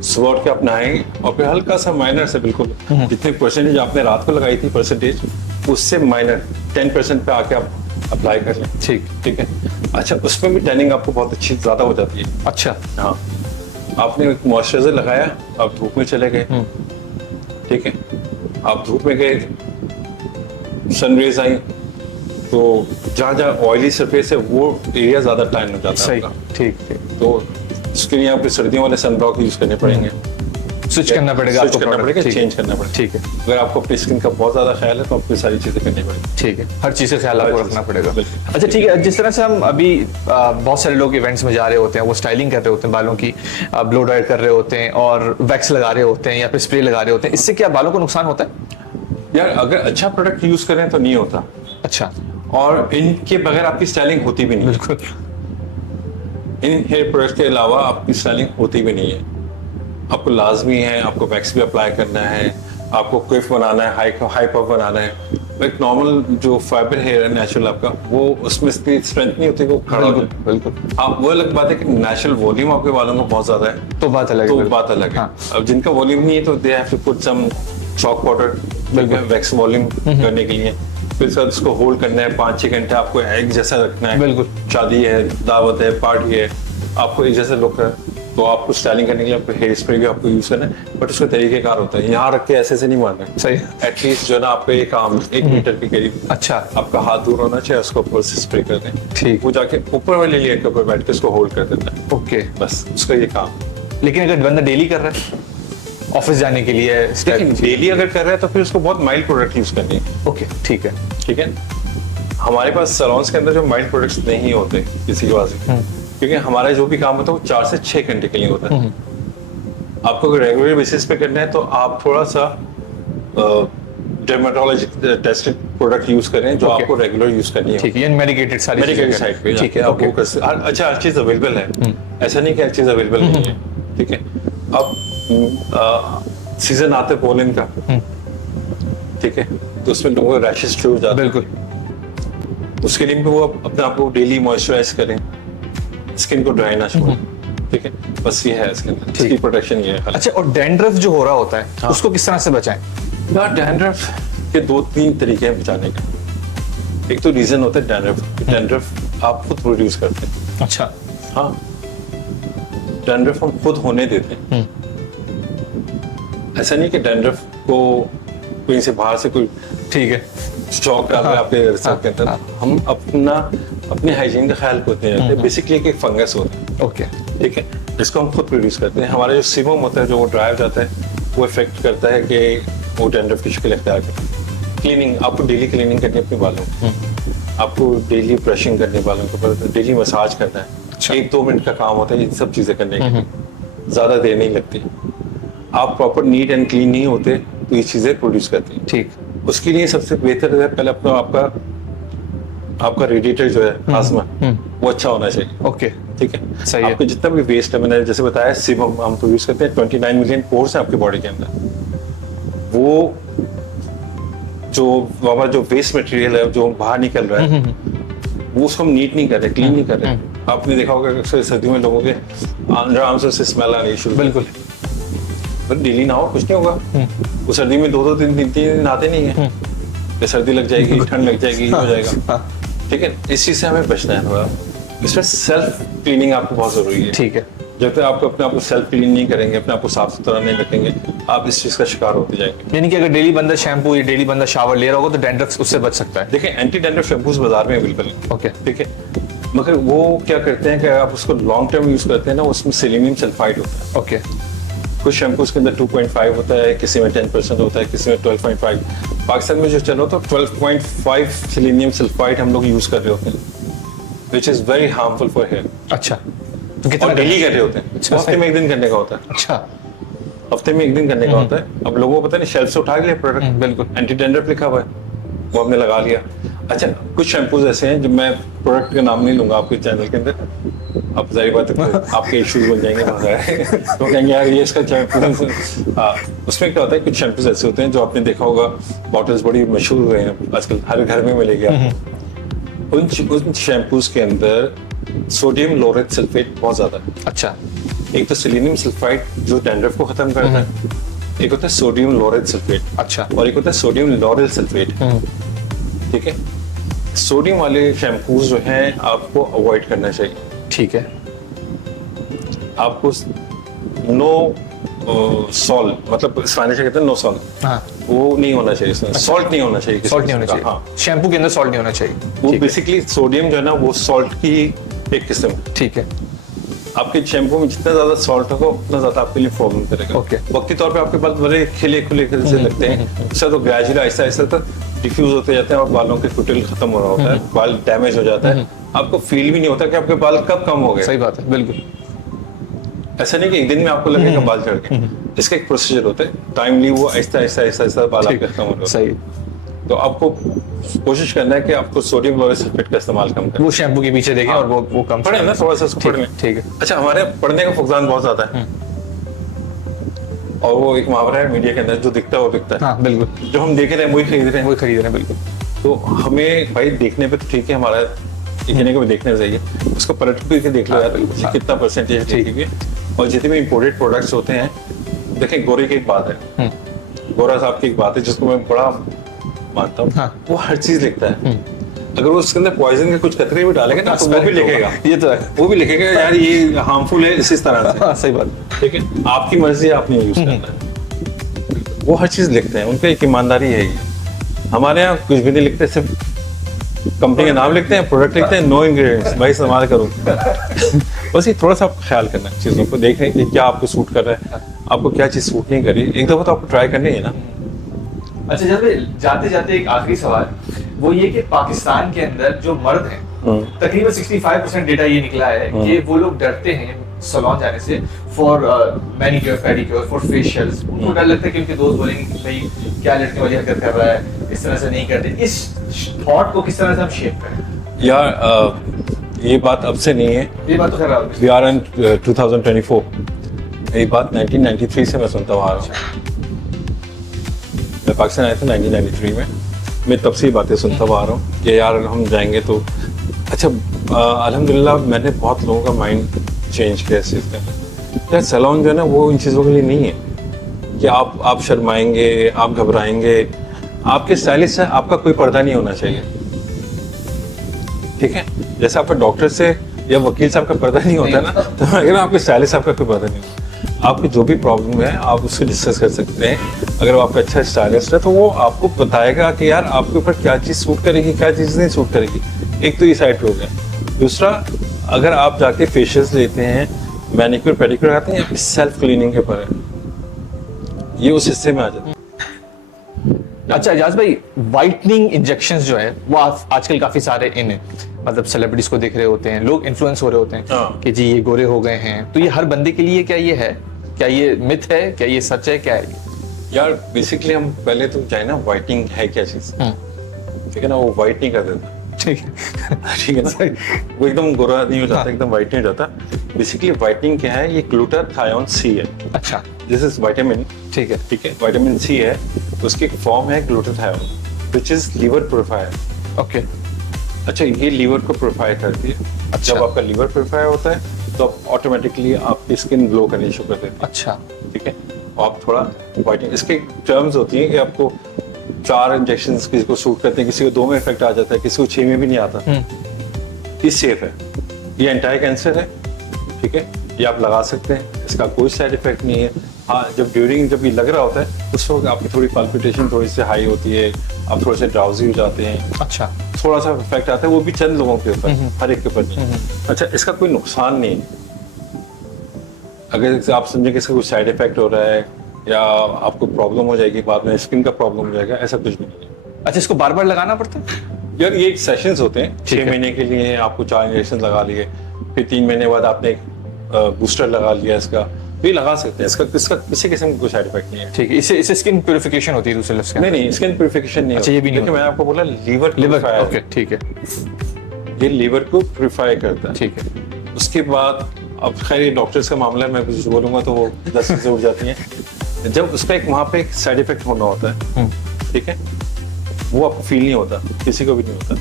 सुबह उठ के आप नहाएंगे और फिर हल्का सा माइनर से, बिल्कुल जितने परसेंटेज आपने रात को लगाई थी परसेंटेज, उससे माइनर 10% पे आके आप अप्लाई कर लें। ठीक है। अच्छा, उसमें भी टैनिंग आपको बहुत अच्छी ज़्यादा हो जाती है। अच्छा। हाँ, आपने एक मॉइस्चराइजर लगाया, आप धूप में चले गए, ठीक है, आप धूप में गए, सनरेज आई, तो जहाँ जहाँ ऑयली सरफेस है वो एरिया ज़्यादा टैन हो जाता है सही, आपका। ठीक। तो उसके लिए आपको सर्दियों वाले सनब्लॉक यूज करने पड़ेंगे, स्विच करना पड़ेगा, स्विच करना पड़ेगा, चेंज करना पड़ेगा। ठीक है। अगर आपको अपनी स्किन का बहुत ज्यादा ख्याल है तो आपको सारी चीजें करनी पड़ेगी। ठीक है, हर चीज़ का ख्याल आपको चीज़ रखना का, पड़ेगा। बिल्कुल। अच्छा ठीक है, जिस तरह से हम अभी बहुत सारे लोग इवेंट्स में जा रहे होते हैं, वो स्टाइलिंग कर रहे होते हैं बालों की, ब्लो ड्राई कर रहे होते हैं और वैक्स लगा रहे होते हैं या फिर स्प्रे लगा रहे होते हैं, इससे क्या बालों को नुकसान होता है? यार अगर अच्छा प्रोडक्ट यूज करें तो नहीं होता, अच्छा। और इनके बगैर आपकी स्टाइलिंग होती भी नहीं। बिल्कुल। इन हेयर प्रोडक्ट के अलावा आपकी स्टाइलिंग होती भी नहीं है। आपको लाजमी है, आपको वैक्स भी अप्लाई करना है, आपको क्लिफ बनाना है, हाई पफ बनाना है। एक नॉर्मल जो फाइबर हेयर है नेचुरल आपका, वो उसमें इतनी स्ट्रेंथ नहीं होती, वो खड़ा हो जाए। बिल्कुल। आप वो अलग बात है कि नेचुरल वॉल्यूम आपके बालों का बहुत ज्यादा है, तो बात अलग तो है। बात अलग है। हाँ। अब जिनका वॉल्यूम नहीं है तो they have to put some chalk powder, wax volume करने के लिए, फिर साथ उसको होल्ड करना है 5-6 घंटे, आपको एक जैसा रखना है। बिल्कुल। शादी है, दावत है, पार्टी है, आपको एक जैसा लुक है, तो आपको स्टाइलिंग करने के लिए आपको हेयर स्प्रे भी आपको यूज करना है, बट उसका तरीकेकार होता है। यहाँ रख के ऐसे से नहीं मारना है। सही। एटलीस्ट जो है ना आपको एक आर्म 1 मीटर के करीब अच्छा। आपका हाथ दूर होना चाहिए, उसको ऊपर से स्प्रे कर दें। ठीक। वो जाके ऊपर वाले लेयर के ऊपर बैठ के उसको होल्ड कर देता है। ओके। बस उसका ये काम। लेकिन अगर बंदा डेली कर रहा है, ऑफिस जाने के लिए, लेकिन डेली अगर कर रहा है तो फिर उसको बहुत माइल्ड प्रोडक्ट यूज करनी है। ओके ठीक है। ठीक है, हमारे पास सैलून्स के अंदर जो माइल्ड प्रोडक्ट्स नहीं होते किसी की वजह से, क्योंकि हमारा जो भी काम होता है वो 4 से 6 घंटे के लिए होता है। आपको अगर रेगुलर बेसिस पे करना है तो आप थोड़ा सा डर्मेटोलॉजी टेस्टेड प्रोडक्ट यूज करें जो Okay. आपको रेगुलर यूज करनी है। ठीक है, मेडिकेटेड सारी मेडिकल चीजें साइड पे ठीक है। आप ओके। वो कर सकते- अच्छा, हर चीज अवेलेबल है, ऐसा नहीं कि हर चीज अवेलेबल नहीं है। ठीक है, अब सीजन आते हैं पोलन का, ठीक है, तो उसमें लोगों को रैशेस शुरू हो जाते हैं। बिल्कुल। उसके लिए भी वो अपने आप को डेली मॉइस्चराइज करें, स्किन को ड्राई ना छोड़ें। ठीक है, बस ये है इसके अंदर, इसकी प्रोटेक्शन ये है। अच्छा, और डैंड्रफ जो हो रहा होता है उसको किस तरह से बचाएं? यार डैंड्रफ के 2-3 तरीके हैं बचाने के। एक तो रीजन होता है डैंड्रफ आप खुद प्रोड्यूस करते हैं। अच्छा। हाँ, डैंड्रफ हम खुद होने देते हैं। ऐसा नहीं कि डैंड्रफ को कहीं से बाहर से कोई ठीक है। स्टॉक डाल रहे आपके रिसर्च के अंदर। हम अपने हाइजीन का ख्याल करते हैं। बेसिकली एक फंगस होता है, ओके। ठीक है, जिसको हम खुद प्रोड्यूस करते हैं। हमारा जो सीबम होता है जो वो ड्राई हो जाता है, वो इफेक्ट करता है कि वो डैंड्रफ की शक्ल इख्तियार करता है। क्लीनिंग, आपको डेली क्लीनिंग करनी है अपने बालों, आपको डेली ब्रशिंग करनी है बालों के ऊपर, डेली मसाज करना है। अच्छा। 1-2 मिनट का काम होता है ये सब चीजें करने के लिए, ज्यादा देर नहीं लगती। आप प्रॉपर नीट एंड क्लीन नहीं होते तो ये चीजें प्रोड्यूस करती हैं। ठीक। उसके लिए सबसे बेहतर है पहले अपना आपका रेडिएटर जो है प्लाज्मा, वो अच्छा होना चाहिए। ओके। ठीक है, सही है। आपको जितना भी वेस्ट है, मैंने जैसे बताया सीबम हम प्रोड्यूस करते हैं, 29 मिलियन पोर्स हैं आपकी बॉडी के अंदर। वो जो हमारा जो वेस्ट मटेरियल है जो बाहर निकल रहा है, वो उसको हम नीट नहीं कर रहे, क्लीन नहीं कर रहे। आपने देखा होगा अक्सर सर्दियों में लोगों के अंडर आर्म्स से स्मेल आनी शुरू। बिल्कुल। डेली ना हो कुछ नहीं होगा, वो सर्दी में 2-2 दिन नहाते नहीं है, फिर सर्दी लग जाएगी, ठंड लग जाएगी, हो जाएगा। ठीक है, इस चीज से हमें बचना है थोड़ा। इसमें सेल्फ क्लीनिंग आपको बहुत जरूरी है। ठीक है। जब तक आप अपने आप को सेल्फ क्लीन नहीं करेंगे, अपने आप को साफ सुथरा नहीं रखेंगे, आप इस चीज का शिकार होते जाएंगे। यानी कि अगर डेली बंदा शैम्पू या डेली बंदा शावर ले रहा होगा तो डैंड्रफ उससे बच सकता है। देखिए, एंटी डैंड्रफ शैम्पूज बाजार में अवेलेबल है। ओके। ठीक है, मगर वो क्या करते हैं कि आप उसको लॉन्ग टर्म यूज करते हैं ना, उसमें सेलेनियम सल्फाइड होता है। ओके। कुछ शैम्पूज के अंदर 2.5 होता है, किसी में 10% होता है, किसी में 12.5। पाकिस्तान में जो चलो तो 12.5 सेलेनियम सल्फाइड हम लोग यूज कर रहे होते हैं, which is very harmful for hair. अच्छा, तो कितना और डेली कर रहे होते हैं, अच्छा, हफ्ते में 1 दिन करने का होता है। अच्छा। हफ्ते में 1 दिन करने का होता है। अब लोगों को पता नहीं, शेल्फ से उठा लिया प्रोडक्ट, बिल्कुल। एंटी डैंड्रफ लिखा हुआ है, वो हमने लगा लिया। अच्छा, कुछ शैम्पूज ऐसे हैं जो मैं प्रोडक्ट का नाम नहीं लूंगा आपके चैनल के अंदर, अब जाहिर बात है आपके इश्यूज बन जाएंगे बहुत सारे। तो कहेंगे यार ये इसका शैम्पू। उसमें क्या होता है, कुछ शैम्पूज ऐसे होते हैं जो आपने देखा होगा, बॉटल्स बड़ी मशहूर हुए हैं आजकल, हर घर में मिलेगी आपको। उन शैम्पूज के अंदर सोडियम लोरेट सल्फेट बहुत ज्यादा है। अच्छा। एक तो सेलेनियम सल्फाइड जो डैंड्रफ को खत्म करता है, एक होता है सोडियम लोरेट सल्फेट, अच्छा। और एक होता है सोडियम लॉरेल सल्फेट। ठीक है, सोडियम वाले शैम्पूज जो हैं आपको अवॉइड करना चाहिए। ठीक है। आपको नो सॉल्ट, मतलब स्पेनिश में कहते हैं नो सॉल्ट, हाँ, वो नहीं होना चाहिए इसमें। सॉल्ट नहीं होना चाहिए, सॉल्ट नहीं होना चाहिए। हाँ, शैम्पू के अंदर सॉल्ट नहीं होना चाहिए। वो ठीक है। बेसिकली सोडियम जो है ना वो सॉल्ट की एक किस्म है। ठीक है। आपके शैम्पू में जितना ज्यादा सॉल्ट होगा उतना ज्यादा आपके लिए प्रॉब्लम करेगा। Okay. वक्ती तौर पे आपके बाल बड़े खिले खुले से लगते हैं, उससे तो ग्रेजुअली आहिस्ता आहिस्ता तक डिफ्यूज होते जाते हैं और बालों के कुटिल खत्म हो रहा होता है, बाल डैमेज हो जाता है, आपको फील भी नहीं होता कि आपके बाल कब कम हो गए। सही बात है, बिल्कुल। ऐसा नहीं कि एक दिन में आपको लगेगा बाल झड़ गए, इसका एक प्रोसीजर होता है, टाइमली वो आहिस्ता आहिस्ता आहिस्ता आहिस्ता बाल आपके खत्म हो रहे होते हैं। सही। तो आपको कोशिश करना है कि आपको सोडियम क्लोराइड सल्फेट का इस्तेमाल कम करें। वो शैम्पू के पीछे देखें और वो कम पढ़े ना थोड़ा सा, उसको पढ़ लें। ठीक है। अच्छा, हमारे पढ़ने का फुकदान बहुत ज्यादा है, और वो एक मुहावरा है मीडिया के अंदर, जो दिखता है वो बिकता है। हाँ, बिल्कुल। जो हम देख रहे हैं वही खरीद रहे हैं। वही खरीद रहे हैं, बिल्कुल। तो हमें भाई देखने पे तो ठीक है, हमारा ये कहने को भी देखना चाहिए, उसको पलट के देख लो यार, हाँ। कितना परसेंटेज ठीक है। और जितने भी इंपोर्टेड प्रोडक्ट्स होते हैं, देखें गोरे की एक बात है, गोरा साहब की एक बात है जिसको मैं बड़ा मानता हूँ, हाँ। वो हर चीज लिखता है। अगर वो उसके अंदर पॉइजन के कुछ कतरे भी डालेगा ना तो वो भी लिखेगा, ये तो है। वो भी लिखेगा यार ये हार्मफुल है इस तरह से। हाँ, सही बात। ठीक है, आपकी मर्जी है, आपने यूज करना है। वो हर चीज लिखते हैं, उनका एक ईमानदारी है ये। हमारे यहाँ कुछ भी नहीं लिखते, सिर्फ कंपनी का नाम लिखते हैं, प्रोडक्ट लिखते हैं, नो इंग्रेडिएंट्स, भाई इस्तेमाल करो। बस ये थोड़ा सा आपको ख्याल करना है चीज़ों को, देख रहे हैं कि क्या आपको सूट कर रहा है, आपको क्या चीज़ सूट नहीं कर रही, एक दफ़ा तो आपको ट्राई करनी है ना। अच्छा, जब जाते जाते एक आखिरी सवाल, वो ये कि पाकिस्तान के अंदर जो मर्द हैं, तकरीबन 65% डेटा ये निकला है कि वो लोग डरते हैं सैलून जाने से for manicure, pedicure, for facials. उनको डर लगता है कि उनके दोस्त बोलेंगे कि भाई क्या लड़के वाली हरकत कर रहा है, इस तरह से नहीं करते। इस थॉट को किस तरह से हम शेप करें? यार ये बात अब से नहीं है, ये बात तो खैर आप- वी आर इन 2024। ये बात 1993 से मैं सुनता हुआ आ रहा हूँ। मैं पाकिस्तान आया था 1993 में, मैं तब से ये बातें सुनता हुआ आ रहा हूँ कि यार हम जाएंगे तो अच्छा। अल्हम्दुलिल्लाह मैंने बहुत लोगों का माइंड चेंज किया इस चीज़ का। यार सैलून जो है ना वो इन चीज़ों के लिए नहीं है कि आप शर्माएंगे, आप घबराएंगे। आपके स्टाइलिस्ट से आपका कोई पर्दा नहीं होना चाहिए, ठीक है। जैसे आपका डॉक्टर से या वकील साहब का पर्दा नहीं होता ना, तो अगर आपके स्टाइलिस्ट साहब का कोई पर्दा नहीं होता। आपकी जो भी प्रॉब्लम है आप उससे डिस्कस कर सकते हैं। अगर आपका अच्छा स्टाइलिस्ट है तो वो आपको बताएगा कि यार आपके ऊपर क्या चीज़ सूट करेगी, क्या चीज़ नहीं सूट करेगी। एक तो ये साइड हो गया। दूसरा, अगर आप जाके फेशियल्स लेते हैं, मैनिक्योर पेडिक्योर आते हैं, या सेल्फ क्लीनिंग के ऊपर है, ये उस हिस्से में आ जाता है। अच्छा एजाज भाई, वाइटनिंग इंजेक्शंस जो है वो आजकल काफी सारे इन है, मतलब सेलिब्रिटीज को देख रहे होते हैं, लोग इन्फ्लुएंस हो रहे होते हैं हाँ। कि जी ये गोरे हो गए हैं। तो ये हर बंदे के लिए क्या ये है, क्या ये मिथ है, क्या ये सच है, क्या है ये? यार बेसिकली हम पहले तो जाए ना, वाइटनिंग है क्या चीज़, ठीक है ना। वो वाइट नहीं कर देता, ठीक है। ठीक है ना, वो एकदम गोरा नहीं हो जाता, एकदम वाइट नहीं हो जाता। बेसिकली वाइटनिंग क्या है, ये ग्लूटाथायोन सी है। अच्छा, दिस इज विटामिन, ठीक है। ठीक है, विटामिन सी है, उसकी फॉर्म है glutathione, which is liver purifier. Okay, अच्छा, ये लीवर को प्योरीफाई करती है। अच्छा। जब आपका लीवर प्योरीफाई होता है तो ऑटोमेटिकली आपकी स्किन ग्लो करनी शुरू कर देती है, अच्छा, ठीक है। और आप थोड़ा वाइटनिंग, इसके टर्म्स होती हैं कि आपको 4 इंजेक्शंस किसी को सूट करते हैं, किसी को 2 में इफेक्ट आ जाता है, किसी को 6 में भी नहीं आता। ये सेफ है, ये एंटी कैंसर है, ठीक है, ये आप लगा सकते हैं, इसका कोई साइड इफेक्ट नहीं है। हाँ, जब ये लग रहा होता है उस वक्त आपकी थोड़ी पल्पिटेशन थोड़ी सी हाई होती है, आप थोड़े से ड्राउजी हो जाते हैं, अच्छा, थोड़ा सा इफेक्ट आता है, वो भी चंद लोगों के ऊपर, हर एक के ऊपर नहीं। अच्छा, इसका कोई नुकसान नहीं है। अगर आप समझें कि इसका कोई साइड इफेक्ट हो रहा है या आपको प्रॉब्लम हो जाएगी, बाद में स्किन का प्रॉब्लम हो जाएगा, ऐसा कुछ भी नहीं है। अच्छा, इसको बार बार लगाना पड़ता है? यार ये सेशंस होते हैं, ठीक 6 है। महीने के लिए आपको 4 इंजेक्शन लगा लिए, फिर 3 महीने बाद आपने एक बूस्टर लगा लिया इसका, तो ये लगा सकते हैं। इसका किसी किस्म का कोई साइड इफेक्ट नहीं है। ठीक है, इससे स्किन प्यूरिफिकेशन होती है दूसरे लफ्ज के? नहीं, स्किन प्यूरिफिकेशन नहीं अच्छा, ये भी नहीं होता। देखिए, मैंने आपको बोला लीवर लिवर, ओके, ठीक है, ये लीवर को प्यूरिफाई करता है। ठीक है। उसके बाद अब खैर ये डॉक्टर्स का मामला है, मैं कुछ बोलूंगा तो वो 10 से उठ जाती हैं। जब उसका एक वहाँ पे एक साइड इफेक्ट होना होता है, ठीक है, वो आपको फील नहीं होता, किसी को भी नहीं होता।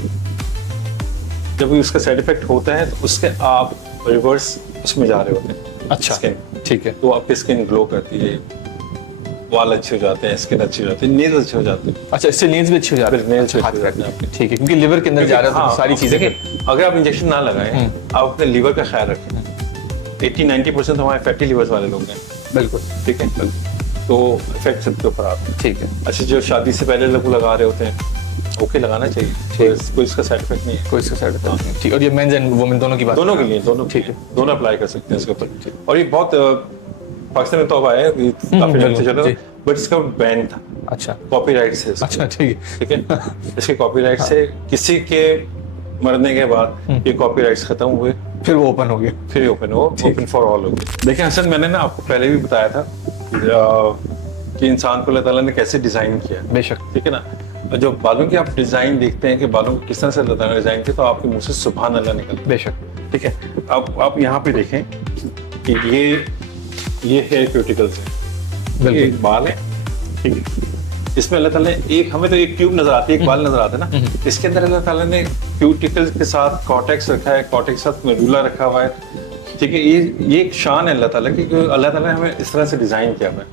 जब भी उसका साइड इफेक्ट होता है तो उसके आप रिवर्स उसमें जा रहे होते हैं। अच्छा, स्किन, ठीक है। तो आपकी स्किन ग्लो करती है, वाल अच्छे हो जाते हैं, स्किन अच्छी हो जाती है, नेल्स अच्छे हो जाते हैं। अच्छा, इससे नेल्स भी अच्छे हो जाते हैं, नेल्स हाथ अच्छे हो जाते हैं आपके। ठीक है, क्योंकि लिवर के अंदर जा रहा है तो हाँ, सारी चीजें। देखिए, अगर आप इंजेक्शन ना लगाएं, आप अपने लीवर का ख्याल रखें। 80-90% हमारे फैटी लीवर्स वाले लोग हैं। बिल्कुल ठीक है, तो इफेक्ट सबके ऊपर आता है। ठीक है। अच्छा, जो शादी से पहले लोग लगा रहे होते हैं, ओके, लगाना चाहिए, कोई इसका साइड इफेक्ट नहीं है। कोई इसका साइड इफेक्ट नहीं। ठीक, और ये मेंस एंड वुमेन दोनों की बात दोनों के लिए, दोनों ठीक है, दोनों अप्लाई कर सकते हैं इसके ऊपर। और ये बहुत पाकिस्तान में तो अब आया है, ये काफी टाइम से चल रहा जी। था, बट इसका बैन था अच्छा कॉपीराइट से। अच्छा, ठीक है। ठीक है, इसके कॉपीराइट से किसी के मरने के बाद ये कॉपीराइट्स खत्म हुए, फिर वो ओपन हो गया। फिर ओपन फॉर ऑल हो गया। देखिए हसन, मैंने ना आपको पहले भी बताया था कि इंसान को अल्लाह ताला ने कैसे डिजाइन किया है। बेशक। ठीक है ना, और जो बालों की आप डिजाइन देखते हैं कि बालों को किस तरह से अल्लाह ताला ने डिजाइन किया, तो आपके मुंह से सुभान अल्लाह निकलता है। बेशक। ठीक है, आप यहाँ पे देखें कि ये हेयर क्यूटिकल्स हैं, ये बिल्कुल। बाल है। ठीक है, इसमें अल्लाह ताला ने एक, हमें तो एक ट्यूब नजर आती है, एक बाल नजर आता है ना, इसके अंदर अल्लाह ताला ने क्यूटिकल्स के साथ कॉर्टेक्स रखा है, कॉर्टेक्स के साथ मेडुला रखा हुआ है। ठीक है, ये एक शान है अल्लाह ताला की, कि अल्लाह ताला ने हमें इस तरह से डिजाइन किया हुआ है।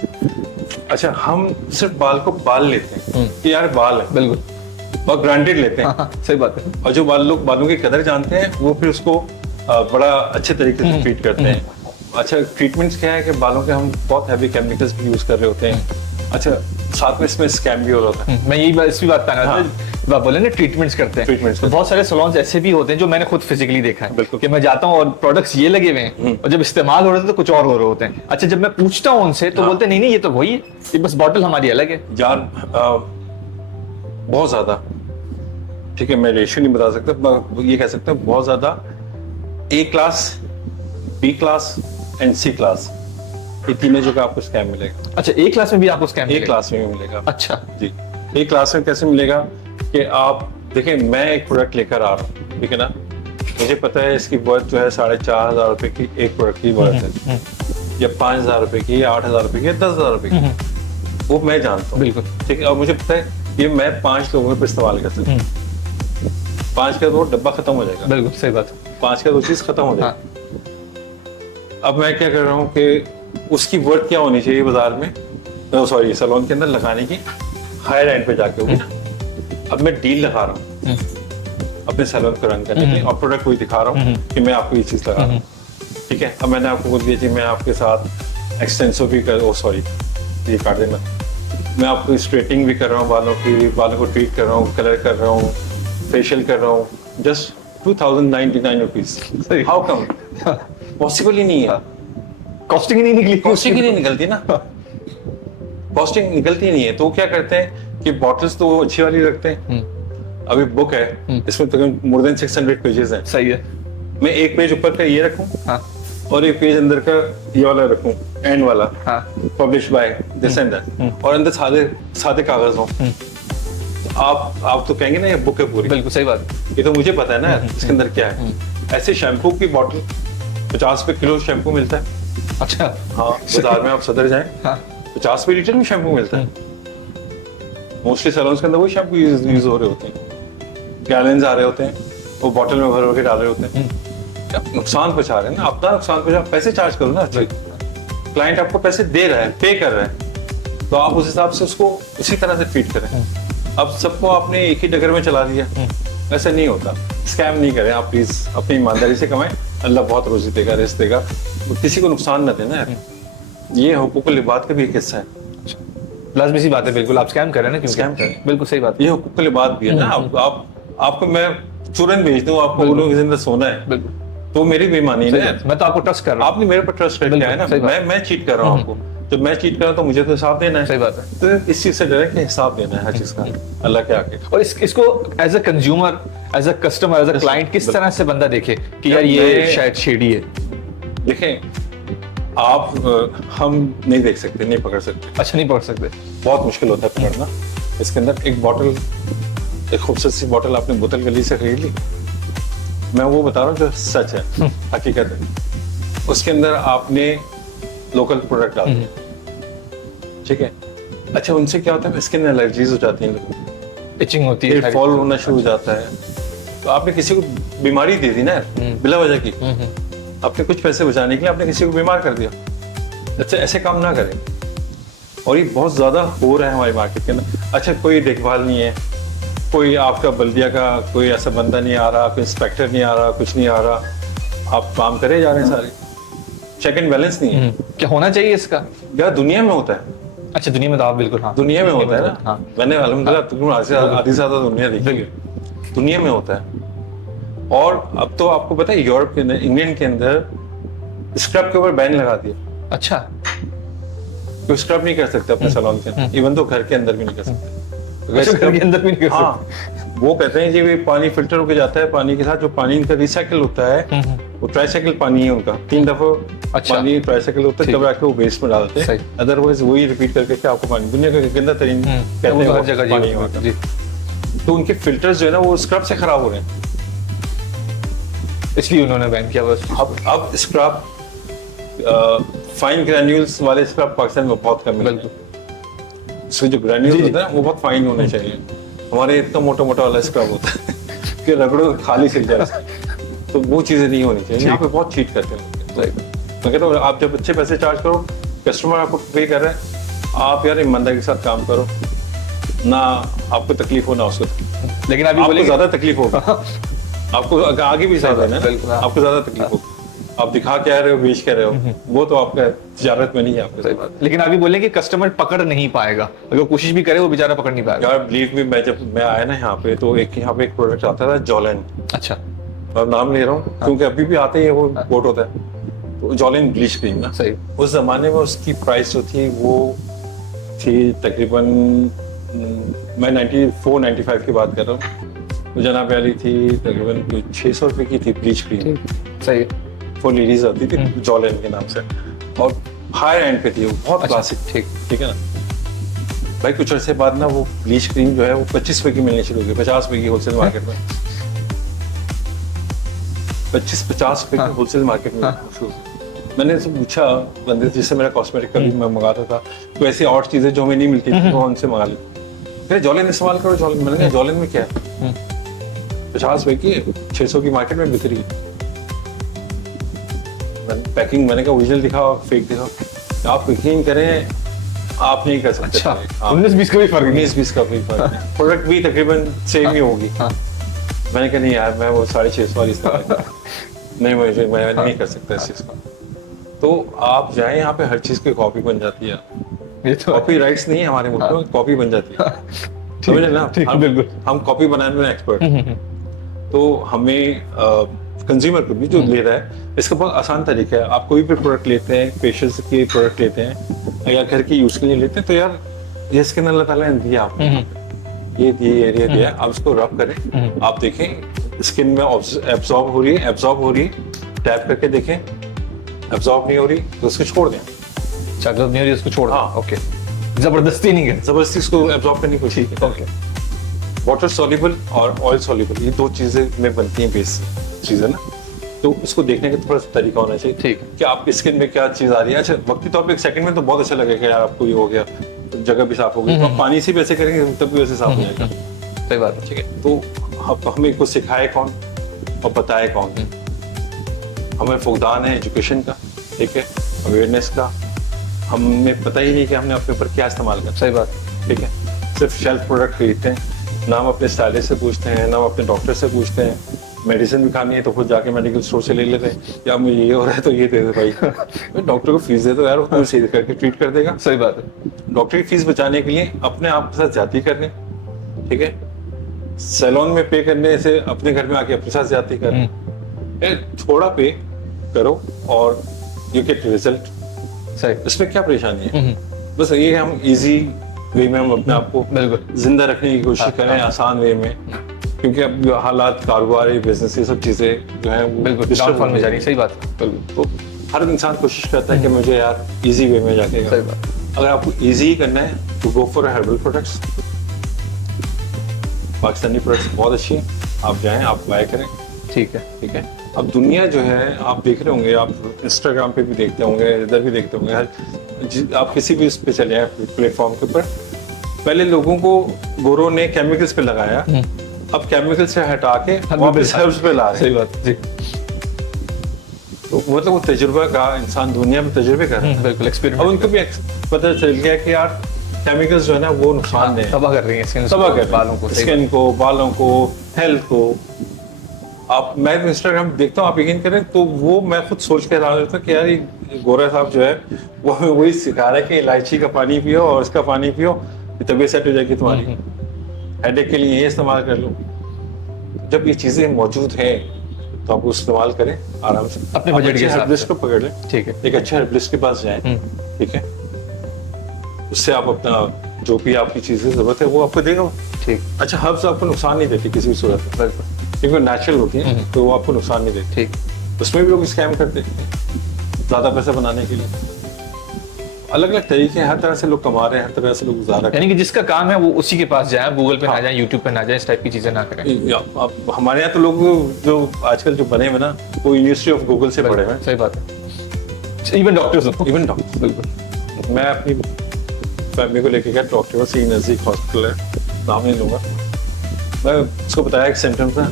अच्छा, हम सिर्फ बाल को बाल लेते हैं कि यार बाल है, बिल्कुल। और ग्रांटेड लेते हैं। हाँ, सही बात है। और जो लोग बालों की कदर जानते हैं, वो फिर उसको बड़ा अच्छे तरीके से ट्रीट करते हैं। अच्छा, ट्रीटमेंट्स क्या है कि बालों के हम बहुत हैवी केमिकल्स भी यूज कर रहे होते हैं। अच्छा, साथ में इसमें स्कैम भी हो रहा होता है। मैं यही इसी बात पे आना था। आप बोले ना ट्रीटमेंट्स करते हैं, Treatments तो बहुत सारे सैलून्स ऐसे भी होते हैं जो मैंने खुद फिजिकली देखा है। बिल्कुल। कि मैं जाता हूँ और प्रोडक्ट्स ये लगे हुए हैं, और जब इस्तेमाल हो रहे थे तो कुछ और हो रहे होते हैं। अच्छा, जब मैं पूछता हूँ उनसे तो बोलते हैं नहीं नहीं, ये तो वही है, ये बस बॉटल हमारी अलग है। यार बहुत ज्यादा, ठीक है, मैं रेशियो नहीं बता सकता, पर ये कह सकता हूँ बहुत ज्यादा। A class, B class and C class, ये तीनों जगह आपको स्कैम मिलेगा। अच्छा, एक क्लास में भी आपको स्कैम ए क्लास में भी मिलेगा। अच्छा जी, ए क्लास में कैसे मिलेगा कि आप देखिए, मैं एक प्रोडक्ट लेकर आ रहा हूँ, ठीक है ना, मुझे पता है इसकी वर्थ जो है 4,500 रुपए की एक प्रोडक्ट की वर्थ है, या 5,000 रुपए की, या 8,000 रुपए की, या 10,000 रुपए की, वो मैं जानता हूँ। बिल्कुल। ठीक है, और मुझे पता है ये मैं 5 लोगों पर इस्तेमाल कर सकता हूँ। 5 का वो डब्बा खत्म हो जाएगा। बिल्कुल सही बात। 5 का वो चीज खत्म हो जाएगी। अब मैं क्या कर रहा हूँ कि उसकी वर्थ क्या होनी चाहिए बाजार में, सॉरी सैलून के अंदर लगाने की, हायर एंड पे जाके होगी। अब मैं डील लगा रहा हूँ अपने सैलून को रन करने के लिए, और प्रोडक्ट वही दिखा रहा हूँ कि मैं आपको ये चीज लगा रहा हूँ। ठीक है, अब मैंने आपको बोल दिया जी मैं आपके साथ एक्सटेंसो भी कर, ओ सॉरी ये काट देना, मैं आपको स्ट्रेटिंग भी कर रहा हूँ बालों की, बालों को ट्रीट कर रहा हूँ, कलर कर रहा हूँ, फेशियल कर रहा हूँ, just 2,099 rupees. How come? Possible ही नहीं है। कॉस्टिंग ही नहीं निकली। कॉस्टिंग ही नहीं निकलती ना, कॉस्टिंग निकलती ही नहीं है। तो क्या करते हैं कि बॉटल्स तो वो अच्छी वाली रखते हैं। अभी बुक है, इसमें तकरीबन मोर देन 600 पेजेस हैं। सही है। मैं एक पेज ऊपर का ये रखूं, हाँ। और एक पेज अंदर का ये वाला रखूं, एंड वाला, हाँ। Publish by this and that, और अंदर सादे सादे कागज हो। तो आप तो कहेंगे ना ये बुक है पूरी। बिल्कुल सही बात। ये तो मुझे पता है ना इसके अंदर क्या है। ऐसे शैम्पू की बॉटल 50 रुपए किलो शैम्पू मिलता है। अच्छा। हाँ, बाजार में आप सदर जाएं, हाँ। 50 रुपए लीटर में शैम्पू मिलता है। मोस्टली सैलून्स के अंदर वो शैम्पू यूज हो रहे होते हैं, गैलन्स आ रहे होते हैं, वो बॉटल में भर के डाल रहे होते हैं। आप नुकसान पहुंचा रहे हैं ना, अपना नुकसान पहुंचा, पैसे चार्ज करो ना। अच्छे क्लाइंट आपको पैसे दे रहा है, पे कर रहा है, तो आप उस हिसाब से उसको उसी तरह से ट्रीट करें। अब सबको आपने एक ही डगर में चला दिया, ऐसा नहीं होता। स्कैम नहीं करें आप प्लीज, अपनी ईमानदारी से कमाएं, अल्लाह बहुत रोजी देगा, रिस्क देगा, किसी को नुकसान न देना यार। ये हुकूकुल इबाद का भी एक हिस्सा है। लाजमी सी बात है, बिल्कुल आप स्कैम कर रहे हैं ना, क्योंकि स्कैम कर रहे हैं। बिल्कुल सही बात। ये हुकूकुल इबाद भी है ना। आपको मैं तुरंत भेज दूं, आपको बोलूं कि जिंदा सोना है, बिल्कुल, तो मेरी बेईमानी है ना। मैं तो आपको ट्रस्ट कर रहा हूँ। आपने मेरे पर ट्रस्ट करके है ना, मैं चीट कर रहा हूँ आपको। जब मैं चीट कर रहा हूँ तो मुझे तो हिसाब देना है। सही बात है। तो इस चीज से डरे कि हिसाब देना है हर चीज का अल्लाह के आगे। और इसको as a consumer, as a customer, as a client किस तरह से बंदा देखे कि यार ये शायद शेडी है। देखें आप, हम नहीं देख सकते, नहीं पकड़ सकते। अच्छा, नहीं पकड़ सकते, बहुत मुश्किल होता है पकड़ना। इसके अंदर एक बॉटल, एक खूबसूरत सी बॉटल आपने बोतल गली से खरीद ली, मैं वो बता रहा हूँ जो सच है, हकीकत है। उसके अंदर आपने लोकल प्रोडक्ट डाल दिया, ठीक है। अच्छा, उनसे क्या होता है, स्किन एलर्जीज हो जाती हैं, इचिंग होती है, फॉल होना शुरू हो जाता है। तो आपने किसी को बीमारी दे दी ना बिला वजह की, आपने कुछ पैसे बचाने के लिए आपने किसी को बीमार कर दिया। अच्छा, ऐसे काम ना करें। और ये बहुत ज्यादा हो रहा है हमारी मार्केट के अंदर। अच्छा, कोई देखभाल नहीं है, कोई आपका बल्दिया का कोई ऐसा बंदा नहीं आ रहा, कोई इंस्पेक्टर नहीं आ रहा, कुछ नहीं आ रहा, आप काम करे जा रहे हैं सारे, चेक एंड बैलेंस नहीं है। क्या होना चाहिए इसका? यार दुनिया में होता है, अच्छा दुनिया में तो आप बिल्कुल, हाँ दुनिया में होता है ना। हाँ। मैंने अल्हम्दुलिल्लाह तकरीबन आधी से ज्यादा दुनिया देखी है, दुनिया में होता है। और अब तो आपको पता है यूरोप के अंदर, इंग्लैंड के अंदर स्क्रब के ऊपर बैन लगा दिया। अच्छा, कोई स्क्रब नहीं कर सकते अपने सैलून के अंदर, इवन तो घर के अंदर भी नहीं कर सकते। वैसे घर के अंदर भी नहीं कर सकते। हाँ, वो कहते हैं जी भी पानी फिल्टर होकर जाता है, पानी के साथ जो पानी इनका रिसाइकिल होता है वो ट्राईसाइकिल पानी है उनका, 3 दफा अच्छा। पानी ट्राईसाइकिल होता है, ठीक। तब आके वो वेस्ट में डालते हैं। अदरवाइज वही रिपीट करके क्या आपको पानी, दुनिया का गंदा तरीन कहते हैं हर वो जगह पानी ये होता है। जी। तो उनके फिल्टर्स जो है ना वो स्क्रब से खराब हो रहे हैं। इसलिए उन्होंने बैन किया बस। अब स्क्रब फाइन ग्रैन्यूल्स वाले स्क्रब पाकिस्तान में बहुत कम मिलते हैं। इसके जो ग्रैन्यूल्स होते हैं वो बहुत फाइन होने चाहिए। हमारे इतना मोटा मोटा वाला स्क्रब होता है कि रगड़ो खाली सिल जाए, तो वो चीजें नहीं होनी चाहिए। यहाँ पे बहुत चीट करते हैं। मैं कहता हूँ आप जब अच्छे पैसे चार्ज करो, कस्टमर आपको पे कर रहे हैं, आप यार ईमानदारी के साथ काम करो, ना आपको तकलीफ हो ना उसको। लेकिन अभी आपको बोलेंगे ज्यादा तकलीफ होगा, आपको आगे भी ज्यादा है ना, बिल्कुल, हाँ। आपको ज्यादा तकलीफ होगी। आप दिखा क्या रहे हो, बेच क्या रहे हो, वो तो आपका तिजारत में नहीं है आपके साथ। लेकिन अभी बोलेंगे कस्टमर पकड़ नहीं पाएगा, अगर कोशिश भी करे वो बेचारा पकड़ नहीं पाएगा। यार बिलीव मी, मैं जब मैं आया ना यहाँ पे, तो यहाँ पे एक प्रोडक्ट आता था जॉलन, अच्छा, मैं नाम ले रहा हूँ क्योंकि अभी भी आते ही वो कोट होता है, तो जॉलन ब्लीच क्रीम ना। सही। उस जमाने में उसकी प्राइस जो थी वो थी तकरीबन, मैं 94-95 की बात कर रहा हूँ, तो जनाब वाली थी तकरीबन 600 रुपये की थी ब्लीच क्रीम। सही। वो लेडीज आती थी जॉलन के नाम से, और हायर एंड पे थी वो, बहुत क्लासिक। ठीक है ना भाई। कुछ अर्से बाद ना वो ब्लीच क्रीम जो है वो 25 रुपए की मिलनी शुरू हो गई, 50 रुपए की होलसेल मार्केट में, 25-50 रुपए की होलसेल मार्केट में शुरू हो गई। मैंने उससे पूछा बंदे जिससे मेरा कॉस्मेटिक का भी मैं मंगाता था, तो ऐसी और चीजें जो हमें नहीं मिलती थी वो उनसे मंगा ली। फिर जॉलन इस्तेमाल करो, जॉलन। मैंने कहा जॉलन में क्या है, 50 रुपए की 600 की मार्केट में बिक रही है। पैकिंग मैंने कहा ओरिजिनल दिखाओ, फेक दिखाओ। आप यकीन करें, आप नहीं कर सकते। अच्छा, 19-20 का भी फर्क नहीं। 19-20 का भी फर्क नहीं, प्रोडक्ट भी तकरीबन सेम ही होगी। मैंने कहा नहीं यार, मैं वो 650 वाली इस्तेमाल नहीं, मैं नहीं कर सकता इस चीज को। तो आप जाए, यहाँ पे हर चीज की कॉपी बन जाती है। ये तो कॉपी राइट्स नहीं है हमारे मुल्क में, कॉपी बन जाती है। समझ रहे ना, बिल्कुल। हम कॉपी बनाने में एक्सपर्ट। तो हमें कंज्यूमर को भी जो ले रहा है, इसका बहुत आसान तरीका है। आप कोई भी प्रोडक्ट लेते हैं, फेशियल के प्रोडक्ट लेते हैं या घर के यूज के लिए लेते हैं, तो यार ये स्किन अल्लाह ताला ने दिया आपको, ये दिया, आप इसको रब करें, आप देखें स्किन में एब्जॉर्ब हो रही है, टैप करके देखें, एब्जॉर्ब नहीं हो रही तो उसको छोड़ दें। चाकलेट नहीं हो रही उसको छोड़ दो। हाँ। ओके, जबरदस्ती नहीं है, जबरदस्ती इसको एब्जॉर्ब करने की कोशिश ठीक है। ओके, वाटर सॉल्युबल और ऑयल सॉल्युबल, ये दो चीजें में बनती हैं बेस चीजें ना। तो इसको देखने का थोड़ा सा तरीका होना चाहिए, ठीक। कि आपकी स्किन में क्या चीज आ रही है। अच्छा, वक्ती तौर पे एक सेकंड में तो बहुत अच्छा लगेगा यार आपको ये हो गया, जगह भी साफ हो गई, तो आप पानी से भी ऐसे करेंगे तब भी वैसे साफ हो जाएगा। सही बात है। ठीक है, तो हमें कुछ सिखाए कौन और बताए कौन? हमें फुकदान है एजुकेशन का, ठीक है, अवेयरनेस का। हमें पता ही नहीं कि हमने अपने ऊपर क्या इस्तेमाल करना। सही बात। ठीक है, सिर्फ शेल्फ प्रोडक्ट खरीदते हैं, ना हम अपने स्टाइलिस्ट से पूछते हैं, ना हम अपने डॉक्टर से पूछते हैं। मेडिसिन भी खानी है तो खुद जाके मेडिकल स्टोर से ले लेते हैं, या मुझे ये हो रहा है तो ये दे दे भाई। डॉक्टर को फीस दे दो यार, वो सही करके ट्रीट कर देगा। सही बात है। डॉक्टर की फीस बचाने के लिए अपने आप के साथ ज्यादती कर रहे हैं। ठीक है, सैलून में पे करने से अपने घर में आके अपने साथ ज्यादती कर रहे हैं। थोड़ा पे करो और यू गेट रिजल्ट। सही। इसमें क्या परेशानी है? बस ये हम इजी वे में हम अपने आप को जिंदा रखने की कोशिश करें, आसान वे में, क्योंकि अब हालात, कारोबार, बिजनेस, ये सब चीजें जो है बिल्कुल डाउनफॉल में जा रही है। सही बात है। तो हर इंसान कोशिश करता है कि मुझे यार इजी वे में जाके। सही बात। अगर आपको इजी ही करना है तो go for herbal products. Pakistani products बहुत अच्छी हैं, आप जाएं, आप बाय करें। ठीक है। ठीक है, अब दुनिया जो है आप देख रहे होंगे, आप इंस्टाग्राम पे भी देखते होंगे, इधर भी देखते होंगे, आप किसी भी इस पे चले आए प्लेटफॉर्म के ऊपर, पहले लोगों को गोरों ने केमिकल्स पे लगाया, अब केमिकल से हटा के वापस हर्ब्स पे ला रहे हैं। सही बात जी। तो मतलब वो तजुर्बा का इंसान दुनिया में तजुर्बे कर रहा है। बिल्कुल अब एक्सपेरिमेंट उनको भी पता चल गया कि यार केमिकल्स जो है ना वो नुकसान दें, तबाह कर रही है स्किन, तबाह कर बालों को, स्किन को, बालों को, हेल्थ को। आप मैं इंस्टाग्राम देखता हूँ, आप यकीन करें तो वो मैं खुद सोच के हैरान होता हूँ कि यार ये गोरा साहब जो है वो हमें वही सिखा रहा है कि इलायची का पानी पियो और इसका पानी पियो, तबीयत सेट हो जाएगी तुम्हारी, हेडेक के लिए ये इस्तेमाल कर लो। जब ये चीजें मौजूद हैं तो आप इस्तेमाल करें आराम से, अपने बजट के हिसाब हर्बलिस्ट से। को पकड़ लें, ठीक है। एक अच्छे हर्बलिस्ट के पास जाएं, ठीक है, उससे आप अपना जो भी आपकी चीजें जरूरत है वो आपको देगा। ठीक, अच्छा, हर्ब्स आपको नुकसान नहीं देती किसी भी सूरत में, क्योंकि नेचुरल होती है तो वो आपको नुकसान नहीं देती। ठीक। उसमें भी लोग स्कैम करते हैं ज्यादा पैसा बनाने के लिए। अलग अलग तरीके हैं, हर तरह से लोग कमा रहे हैं, हर तरह से लोग गुजारा कर यानी कि जिसका काम है वो उसी के पास जाए, गूगल पे ना जाए, यूट्यूब पे ना जाए, इस टाइप की चीजें ना करें। अब हमारे यहाँ तो लोग जो आजकल जो बने हुए ना वो यूनिवर्सिटी ऑफ गूगल से पढ़े हुए हैं। सही बात है, इवन डॉक्टर्स, इवन डॉक्टर। बिल्कुल। मैं अपनी फैमिली को लेके गया डॉक्टर से, नज़दीक हॉस्पिटल है, नाम नहीं लूँगा। मैं उसको बताया एक सिम्टम्स है,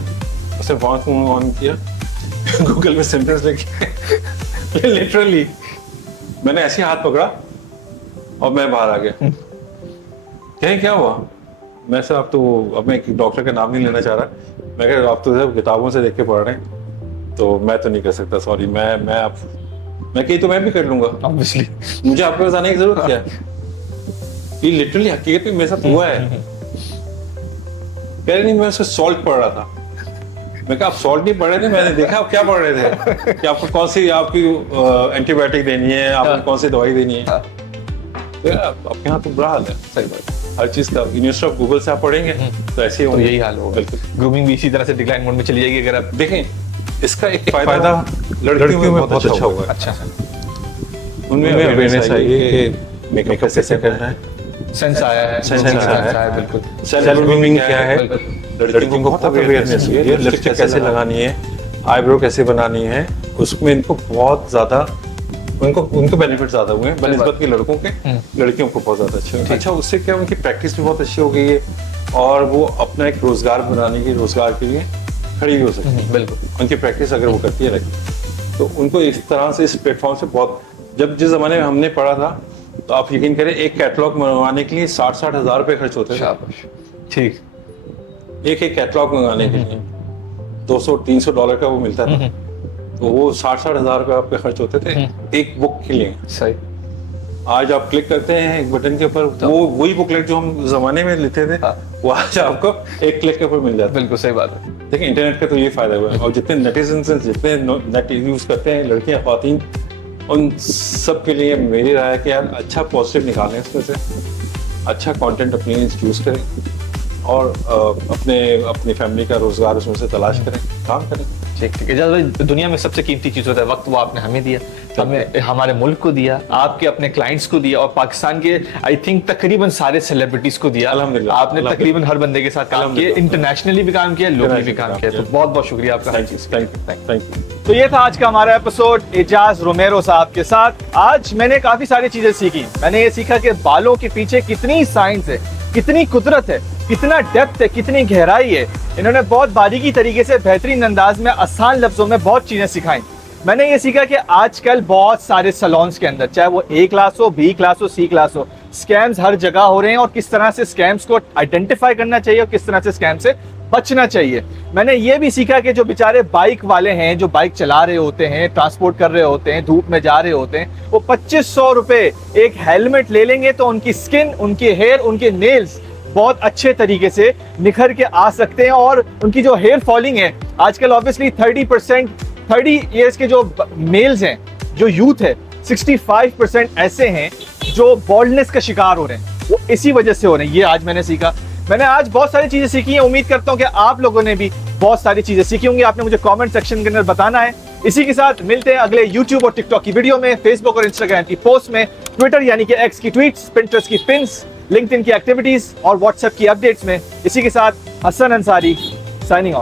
उसने फोन ऑन किया गूगल में सिम्टम्स लिखे लिटरली मैंने ऐसे हाथ पकड़ा और मैं बाहर आ गया। क्या हुआ? मैं सर आप तो अब मैं डॉक्टर का नाम नहीं लेना चाह रहा, मैं कह आप तो सब किताबों से देख के पढ़ रहे हैं तो मैं तो नहीं कर सकता, सॉरी। मैं कही तो मैं भी कर लूंगा, ऑब्वियसली मुझे आपके पास आने की जरूरत क्या है? ये लिटरली हकीकत में मेरे साथ हुआ है। कह रहे नहीं, मैं उससे सॉल्ट पढ़ रहा था। मैं कहा आप सॉल्ट नहीं पढ़ रहे थे, मैंने देखा आप क्या पढ़ रहे थे कि आपको कौन सी आपकी एंटीबायोटिक देनी है, आपको कौन सी दवाई देनी है। तो आपके यहाँ तो बुरा हाल है। सही बात है। हर चीज का यूनिवर्सिटी ऑफ गूगल से आप पढ़ेंगे तो ऐसे ही तो यही हाल होगा। बिल्कुल। ग्रूमिंग भी इसी तरह से डिक्लाइन मोड में चली जाएगी अगर आप देखें। इसका एक फायदा लड़कियों में बहुत अच्छा होगा। अच्छा उनमें अवेयरनेस आई है कि मेकअप कैसे करना है, सेंस आया है, सेंस आया है। बिल्कुल। सेल्फ ग्रूमिंग क्या है, बिल्कुल। लड़कियों को बहुत अवेयरनेस है। लिपस्टिक कैसे लगानी है, आईब्रो कैसे बनानी है, उसमें इनको बहुत ज्यादा उनको बेनिफिट ज्यादा हुए हैं बनिस्बत के लड़कों के। लड़कियों को बहुत ज्यादा अच्छे हुए। अच्छा, उससे क्या उनकी प्रैक्टिस भी बहुत अच्छी हो गई है और वो अपना एक रोजगार बनाने की, रोजगार के लिए खड़ी भी हो सकती है। बिल्कुल। उनकी प्रैक्टिस अगर वो करती है लड़की तो उनको इस तरह से इस प्लेटफॉर्म से बहुत, जब जिस जमाने में हमने पढ़ा था तो आप यकीन करें एक कैटलॉग मंगवाने के लिए 60-60 हजार रुपए खर्च होते थे। शाबाश। ठीक। एक कैटलॉग मंगाने के लिए $200-300 का वो मिलता था, तो वो 60-60 हजार रुपए आपके खर्च होते थे एक बुक के लिए। सही। आज आप क्लिक करते हैं एक बटन के ऊपर, वो वही बुकलेट जो हम जमाने में लेते थे वो आज आपको एक क्लिक के ऊपर मिल जाता है। बिल्कुल सही बात है। देखिए इंटरनेट का तो ये फायदा हुआ है। और जितने नेटिजन्स हैं, जितने नेट यूज करते हैं, लड़कियां, ख्वातीन, उन सब के लिए मेरी राय है कि यार अच्छा पॉजिटिव निकालें इसमें से, अच्छा कंटेंट अपनी यूज करें और अपनी फैमिली का रोजगार उसमें से तलाश करें, काम करें। ठीक ठीक। इजाज़ भाई, दुनिया में सबसे कीमती चीज होता है वक्त, वो आपने हमें दिया, हमें हमारे मुल्क को दिया, आपके अपने क्लाइंट्स को दिया और पाकिस्तान के आई थिंक तकरीबन सारे सेलिब्रिटीज को दिया। अल्हम्दुलिल्लाह। आपने तकरीबन हर बंदे के साथ काम किया, इंटरनेशनली भी काम किया, लोकली भी काम किया, तो बहुत बहुत शुक्रिया आपका। Thank you. तो ये था आज का हमारा एपिसोड एजाज रोमेरो साहब के साथ। आज मैंने काफी सारी चीजें सीखी। मैंने ये सीखा कि बालों के पीछे कितनी साइंस है, कितनी कुदरत है, कितना डेप्थ है, कितनी गहराई है। इन्होंने बहुत बारीकी तरीके से, बेहतरीन अंदाज में, आसान लफ्जों में बहुत चीजें सिखाई। मैंने ये सीखा कि आजकल बहुत सारे सैलून्स के अंदर, चाहे वो A क्लास हो, B क्लास हो, C क्लास हो, स्कैम्स हर जगह हो रहे हैं और किस तरह से स्कैम्स को आइडेंटिफाई करना चाहिए और किस तरह से स्कैम से बचना चाहिए। मैंने ये भी सीखा कि जो बेचारे बाइक वाले हैं, जो बाइक चला रहे होते हैं, ट्रांसपोर्ट कर रहे होते हैं, धूप में जा रहे होते हैं, वो 2500 रुपए एक हेलमेट ले लेंगे तो उनकी स्किन, उनके हेयर, उनके नेल्स बहुत अच्छे तरीके से निखर के आ सकते हैं। और उनकी जो हेयर फॉलिंग है आजकल ऑब्वियसली 30 ईयर्स के जो मेल्स हैं, जो यूथ है, 65% ऐसे हैं जो बॉल्डनेस का शिकार हो रहे हैं, वो इसी वजह से हो रहे हैं। ये आज मैंने सीखा। मैंने आज बहुत सारी चीजें सीखी हैं। उम्मीद करता हूं कि आप लोगों ने भी बहुत सारी चीजें सीखी होंगी। आपने मुझे कमेंट सेक्शन के अंदर बताना है। इसी के साथ मिलते हैं अगले YouTube और TikTok की वीडियो में, Facebook और Instagram की पोस्ट में, ट्विटर यानी कि X की ट्वीट्स, Pinterest की पिन्स, LinkedIn की एक्टिविटीज और WhatsApp की अपडेट्स में। इसी के साथ हसन अंसारी साइनिंग ऑफ।